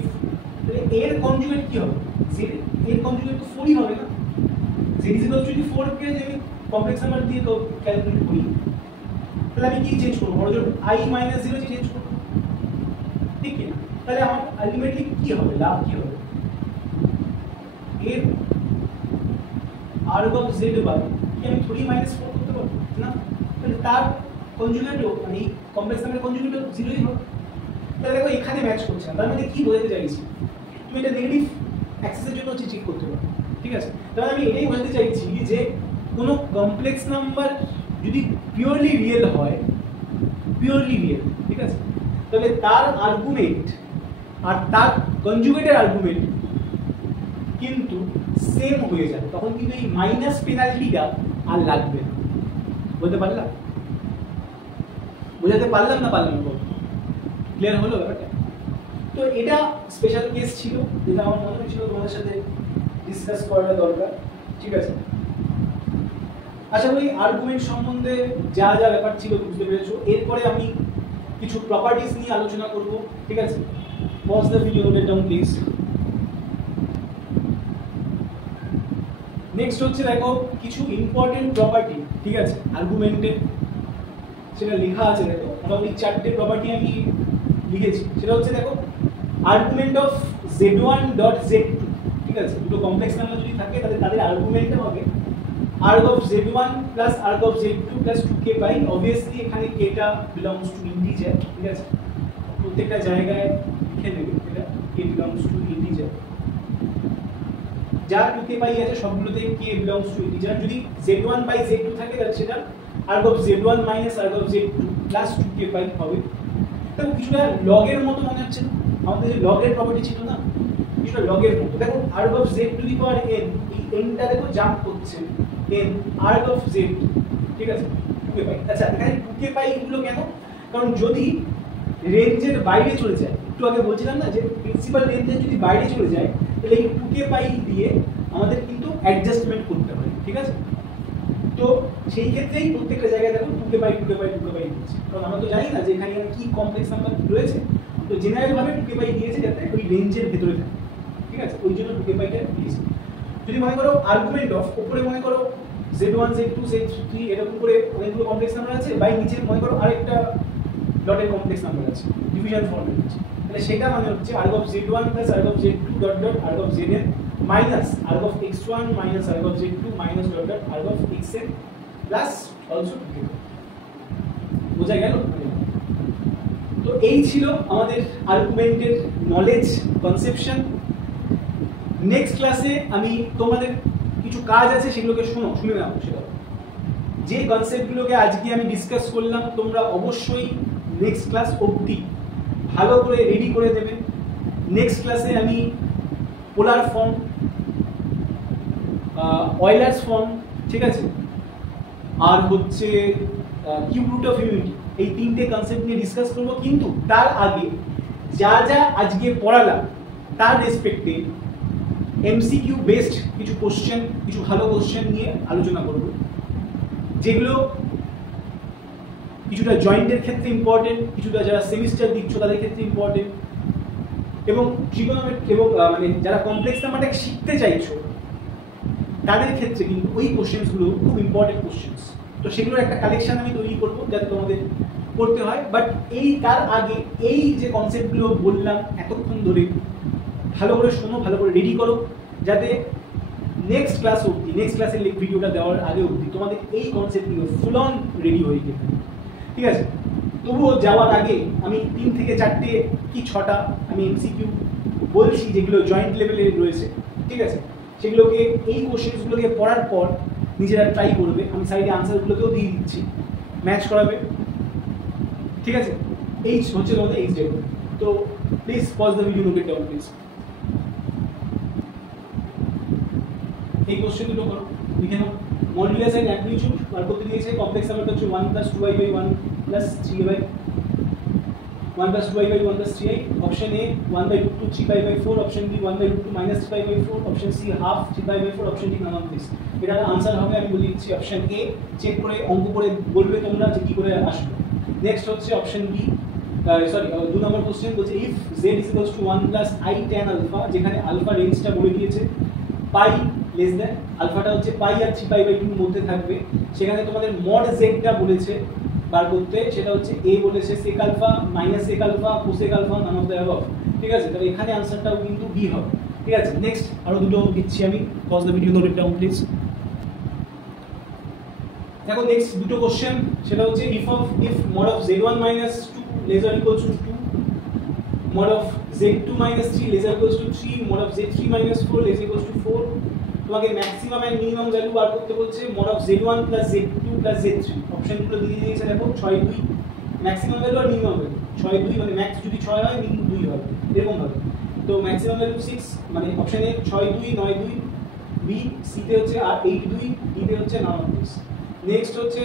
তাহলে এর কনজুগেট কি হবে? জেড, এর কনজুগেট তো 4 হবে না? জেড ইজ ইকুয়াল টু, যদি 4 কে যদি কমপ্লেক্স নাম্বার দিয়ে তো ক্যালকুলেট করি, তাহলে আমি কি চেঞ্জ করব? বড় জোর i - 0 চেঞ্জ করব, ঠিক কি না? তাহলে আমার আলটিমেটলি কি হবে, লাভ কি হবে? এর arg of z বার কি আমি থোড়ি -4 করতে পারবো না? তাহলে তার কনজুগেটও, মানে এই কমপ্লেক্স নাম্বারের কনজুগেটও 0ই হবে। তাহলে দেখো এখানে ম্যাচ করছে না, তার মানে কি বোঝাতে চাইছি, তুমি এটা নেগেটিভ অ্যাক্সেসের জন্য হচ্ছে চেক করতে পারো, ঠিক আছে? তাহলে আমি এটাই বলতে চাইছি যে কোনো কমপ্লেক্স নাম্বার যদি পিওরলি রিয়েল হয়, পিওরলি রিয়েল, ঠিক আছে? তাহলে তার আর্গুমেন্ট আর তার কনজুগেটের আর্গুমেন্ট কিন্তু সেম হয়ে যাবে, তখন কিন্তু এই মাইনাস পেনাল্টিটা আর লাগবে না। বলতে পারলাম? বোঝাতে পারলাম না পারলাম না? ক্লিয়ার হলো ব্যাপারটা? তো এটা স্পেশাল কেস ছিল, যেটা আমার মনে হয়েছিল তোমাদের সাথে ডিসকাস করাটা দরকার, ঠিক আছে? আশা করি আর্গুমেন্ট সম্বন্ধে যা যা ব্যাপার ছিল বুঝতে পেরেছো। এরপরে আমি কিছু প্রপার্টিজ নিয়ে আলোচনা করব, ঠিক আছে? Pause the video, note down please. Next হচ্ছে দেখো কিছু ইম্পর্টেন্ট প্রপার্টি, ঠিক আছে? আর্গুমেন্টে সেটা লেখা আছে, দেখো মোটামুটি 4টে প্রপার্টি আমি লিখেছি সেটা হচ্ছে দেখো argument of z1 dot z2, ঠিক আছে, দুটো কমপ্লেক্স নাম্বার যদি থাকে তাহলে তাদের আর্গুমেন্ট হবে arg of z1 plus arg of z2 plus 2k by, obviously এখানে k টা belongs to integer, ঠিক আছে, প্রত্যেকটা জায়গায় লিখে নেবে এটা k belongs to integer, যা 2k by আছে সবগুলোতে k belongs to integer। যদি z1 by z2 থাকে তাহলে সেটা arg of z1 minus arg of z2 plus 2k by হবে। দেখো কিছুটা log এর মতো মনে হচ্ছে না, আমাদের যে log এর প্রপার্টি ছিল না, কিছুটা log এর মতো। দেখো arg of z to the power n, এই n টা দেখো জাম্প করছে n arg of z, ঠিক আছে, 2k by। আচ্ছা এখানে 2k by এগুলো কেন? কারণ যদি রেঞ্জের বাইরে চলে যায়, একটু আগে বলছিলাম না যে প্রিন্সিপাল রেঞ্জের যদি বাইরে চলে যায় তাহলে এই 2k by দিয়ে আমাদের কিন্তু অ্যাডজাস্টমেন্ট করতে হয়, ঠিক আছে। তো সেই ক্ষেত্রেই প্রত্যেকটা জায়গায় দেখো 2k by 2k by 2k by দিচ্ছে, কারণ আমরা তো জানি না যে এখানে কি কমপ্লেক্স নাম্বার রয়েছে, তো জেনারেল ভাবে 2k by দিয়েছে যাতে ওই রেঞ্জের ভেতরে থাকে, ঠিক আছে, ওই জন্য 2k by টা দিয়েছে। যদি মনে করো আর্গুমেন্ট অফ উপরে মনে করো z1 z2 z3 এরকম করে অনেকগুলো কমপ্লেক্স নাম্বার আছে, বাই নিচে মনে করো আরেকটা ডটের কমপ্লেক্স নাম্বার আছে ডিভিশন ফর্মে আছে, তাহলে সেটা মানে হচ্ছে arg of z1 plus arg of z2 dot dot arg of zn minus arg of x1 minus arg of z2 minus dot dot arg of xn plus also 2k। বোঝা গেল? তো এই ছিল আমাদের আর্গুমেন্টের নলেজ কনসেপশন। নেক্সট ক্লাসে আমি তোমাদের কিছু কাজ আছে সেগুলোকে শুনে নাও, সেটা যে কনসেপ্টগুলোকে আজকে আমি ডিসকাস করলাম তোমরা অবশ্যই নেক্সট ক্লাস অবধি ভালো করে রেডি করে দেবে। নেক্সট ক্লাসে আমি পোলার ফর্ম, অয়েলার্স ফর্ম, ঠিক আছে, আর হচ্ছে কিউব রুট অফ ইউনিটি, এই তিনটে কনসেপ্ট নিয়ে ডিসকাস করবো। কিন্তু তার আগে যা যা আজকে পড়ালাম তার রেসপেক্টে এমসিকিউ বেসড কিছু কোশ্চেন, কিছু ভালো কোশ্চেন নিয়ে আলোচনা করব, যেগুলো কিছুটা জয়েন্টের ক্ষেত্রে ইম্পর্টেন্ট, কিছুটা যারা সেমিস্টার দিচ্ছ তাদের ক্ষেত্রে ইম্পর্টেন্ট, এবং ট্রিগোনোমেট্রি এবং মানে যারা কমপ্লেক্স নাম্বারটাকে শিখতে চাইছো তাদের ক্ষেত্রে কিন্তু ওই কোশ্চেন্সগুলো খুব ইম্পর্টেন্ট কোশ্চেন্স। তো সেগুলোর একটা কালেকশন আমি তৈরি করবো যাতে তোমাদের করতে হয়। বাট এই তার আগে এই যে কনসেপ্টগুলো বললাম এতক্ষণ ধরে ভালো করে শোনো, ভালো করে রেডি করো, যাতে নেক্সট ক্লাস অবধি, নেক্সট ক্লাসের ভিডিওটা দেওয়ার আগে অবধি তোমাদের এই কনসেপ্টগুলো ফুল অন রেডি হয়ে গেছে, ঠিক আছে। তবুও যাওয়ার আগে আমি 3 থেকে 4টে কি 6টা আমি এমসিকিউ বলছি যেগুলো জয়েন্ট লেভেলে রয়েছে, ঠিক আছে, সেগুলোকে এই কোশ্চেন্সগুলোকে পড়ার পর নিজেরা ট্রাই করবে। আমি সাইডে আনসারগুলোকেও দিয়ে দিচ্ছি, ম্যাচ করাবে, ঠিক আছে। এই হচ্ছে তোমাদের এই স্টেপ। তো please pause the video, note it down please. এই কোশ্চেন দুটো করো, লিখে নাও। মডুলাস এন্ড অ্যামপ্লিটিউড বার করতে দিয়েছে, কমপ্লেক্স নাম্বারটা হচ্ছে 1 + 2i / 1 + 3i 1 + 2i / 1 + 3i। Option A 1/√2 3π/4, option B 1/√2 - 3π/4, option C half 3π/4, option D none of this. এটার আনসার হবে, আমি বলে দিচ্ছি, অপশন এ। চেক করে অঙ্ক করে বলবে তোমরা যে কি করে আসবে। নেক্সট হচ্ছে অপশন বি, সরি 2 নম্বর কোশ্চেন বলছে if z = 1 + i tan alpha, যেখানে আলফা রেঞ্জটা বলে দিয়েছে পাই লেস দ্যান, আলফাটা হচ্ছে পাই আর 3π/2 এর মধ্যে থাকবে, সেখানে তোমাদের মড জেডটা বলেছে বার করতে, সেটা হচ্ছে এ বলেছে sec alpha -sec alpha cosec alpha none of the above, ঠিক আছে। তাহলে এখানে আনসারটাও কিন্তু বি হবে, ঠিক আছে। নেক্সট আরো দুটো দিচ্ছি আমি, pause the video, note it down please. দেখো নেক্সট দুটো কোশ্চেন, সেটা হচ্ছে if mod of z1 - 2 ≤ to 2, mod of z2 - 3 ≤ to 3, mod of z3 - 4 ≤ to 4। তোমাকে ম্যাক্সিমাম এন্ড মিনিমাম ভ্যালু বার করতে বলছে mod of z1 + z2 + z3। অপশনগুলো দিয়ে দিয়েছে দেখো 6 2, ম্যাক্সিমাম ভ্যালু আর মিনিমাম ভ্যালু 6 2, মানে ম্যাক্স যদি 6 হয় মিনিমাম 2 হবে, এরকম হবে। তো ম্যাক্সিমাম ভ্যালু 6, মানে অপশন এ 6 2 9 2, বি সি তে হচ্ছে আর 8 2, ডি তে হচ্ছে নান অফ দিস। নেক্সট হচ্ছে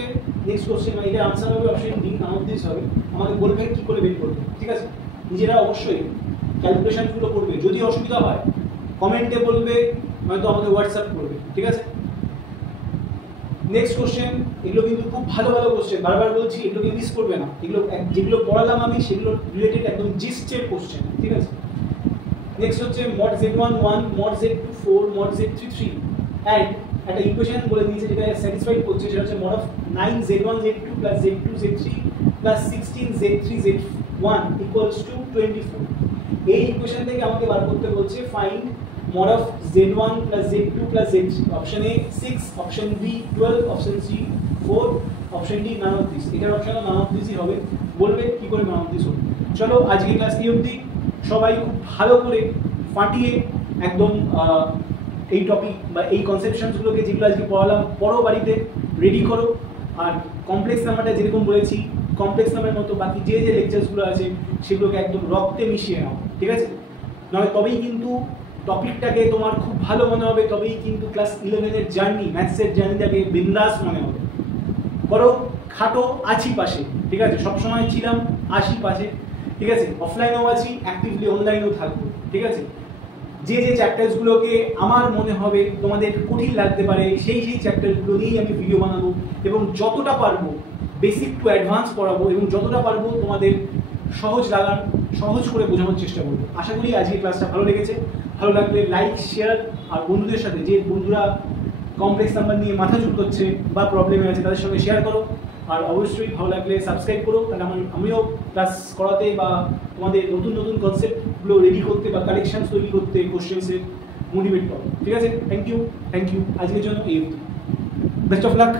নেক্সট কোশ্চেন, মানে এটা আনসার হবে option D none of this হবে। আমাদের বলবে কি করে বের করবে, ঠিক আছে। নিজেরা অবশ্যই ক্যালকুলেশনগুলো করবে, যদি অসুবিধা হয় কমেন্টে বলবে, নয়তো আমাদের হোয়াটসঅ্যাপ করবে, ঠিক আছে। নেক্সট কোশ্চেন, এগুলো কিন্তু খুব ভালো ভালো কোশ্চেন, বারবার বলছি এগুলোকে মিস করবে না। এগুলো যেগুলো পড়ালাম আমি সেগুলো রিলেটেড একদম জিস্টের কোশ্চেন, ঠিক আছে। নেক্সট হচ্ছে mod z1 1, mod z2 4, mod z3 3 and একটা ইকুয়েশন বলে দিয়েছে যেটা স্যাটিসফাইড করছে, সেটা হচ্ছে mod of 9 z1 z2 + z2 z3 + 16 z3 1 equals to 24 এই ইকুয়েশন থেকে আমাকে বার করতে বলছে find mod of z1 plus z2 plus z3 option A 6 option B 12 option C 4 option D none of this এটার অপশন none of this হবে বলবে কি করে none of this হবে চলো আজকে ক্লাস এই অবধি সবাই খুব ভালো করে ফাটিয়ে একদম এই টপিক বা এই কনসেপশনস গুলোকে যেগুলো আজকে পড়ালাম পড়ো বাড়িতে রেডি করো আর কমপ্লেক্স নাম্বারটা যেরকম বলেছি কমপ্লেক্স নাম্বারের মতো বাকি যে যে লেকচারসগুলো আছে সেগুলোকে একদম রক্তে মিশিয়ে নাও ঠিক আছে নয় তবেই কিন্তু টপিকটাকে তোমার খুব ভালো মনে হবে তবেই কিন্তু ক্লাস 11 এর জার্নি ম্যাথসের জার্নিটাকে বিন্দাস মনে হবে বড় খাটো আছি পাশে ঠিক আছে সব সময় ছিলাম আসি পাশে ঠিক আছে অফলাইনেও আছি অ্যাক্টিভলি অনলাইনেও থাকবো ঠিক আছে যে যে চ্যাপ্টারসগুলোকে আমার মনে হবে তোমাদের কঠিন লাগতে পারে সেই চ্যাপ্টারগুলো নিয়েই আমি ভিডিও বানাবো এবং যতটা পারবো বেসিক টু অ্যাডভান্স পড়াবো এবং যতটা পারবো তোমাদের সহজ করে বোঝানোর চেষ্টা করবো আশা করি আজকে ক্লাসটা ভালো লেগেছে ভালো লাগলে লাইক শেয়ার আর বন্ধুদের সাথে যে বন্ধুরা কমপ্লেক্স নাম্বার নিয়ে মাথা যুক্ত হচ্ছে বা প্রবলেমে আছে তাদের সঙ্গে শেয়ার করো আর অবশ্যই ভালো লাগলে সাবস্ক্রাইব করো তাহলে আমিও ক্লাস করাতে বা তোমাদের নতুন নতুন কনসেপ্টগুলো রেডি করতে বা কালেকশনস তৈরি করতে কোশ্চেন্সের মোটিভেট করো ঠিক আছে থ্যাংক ইউ আজকের জন্য এই বেস্ট অফ লাক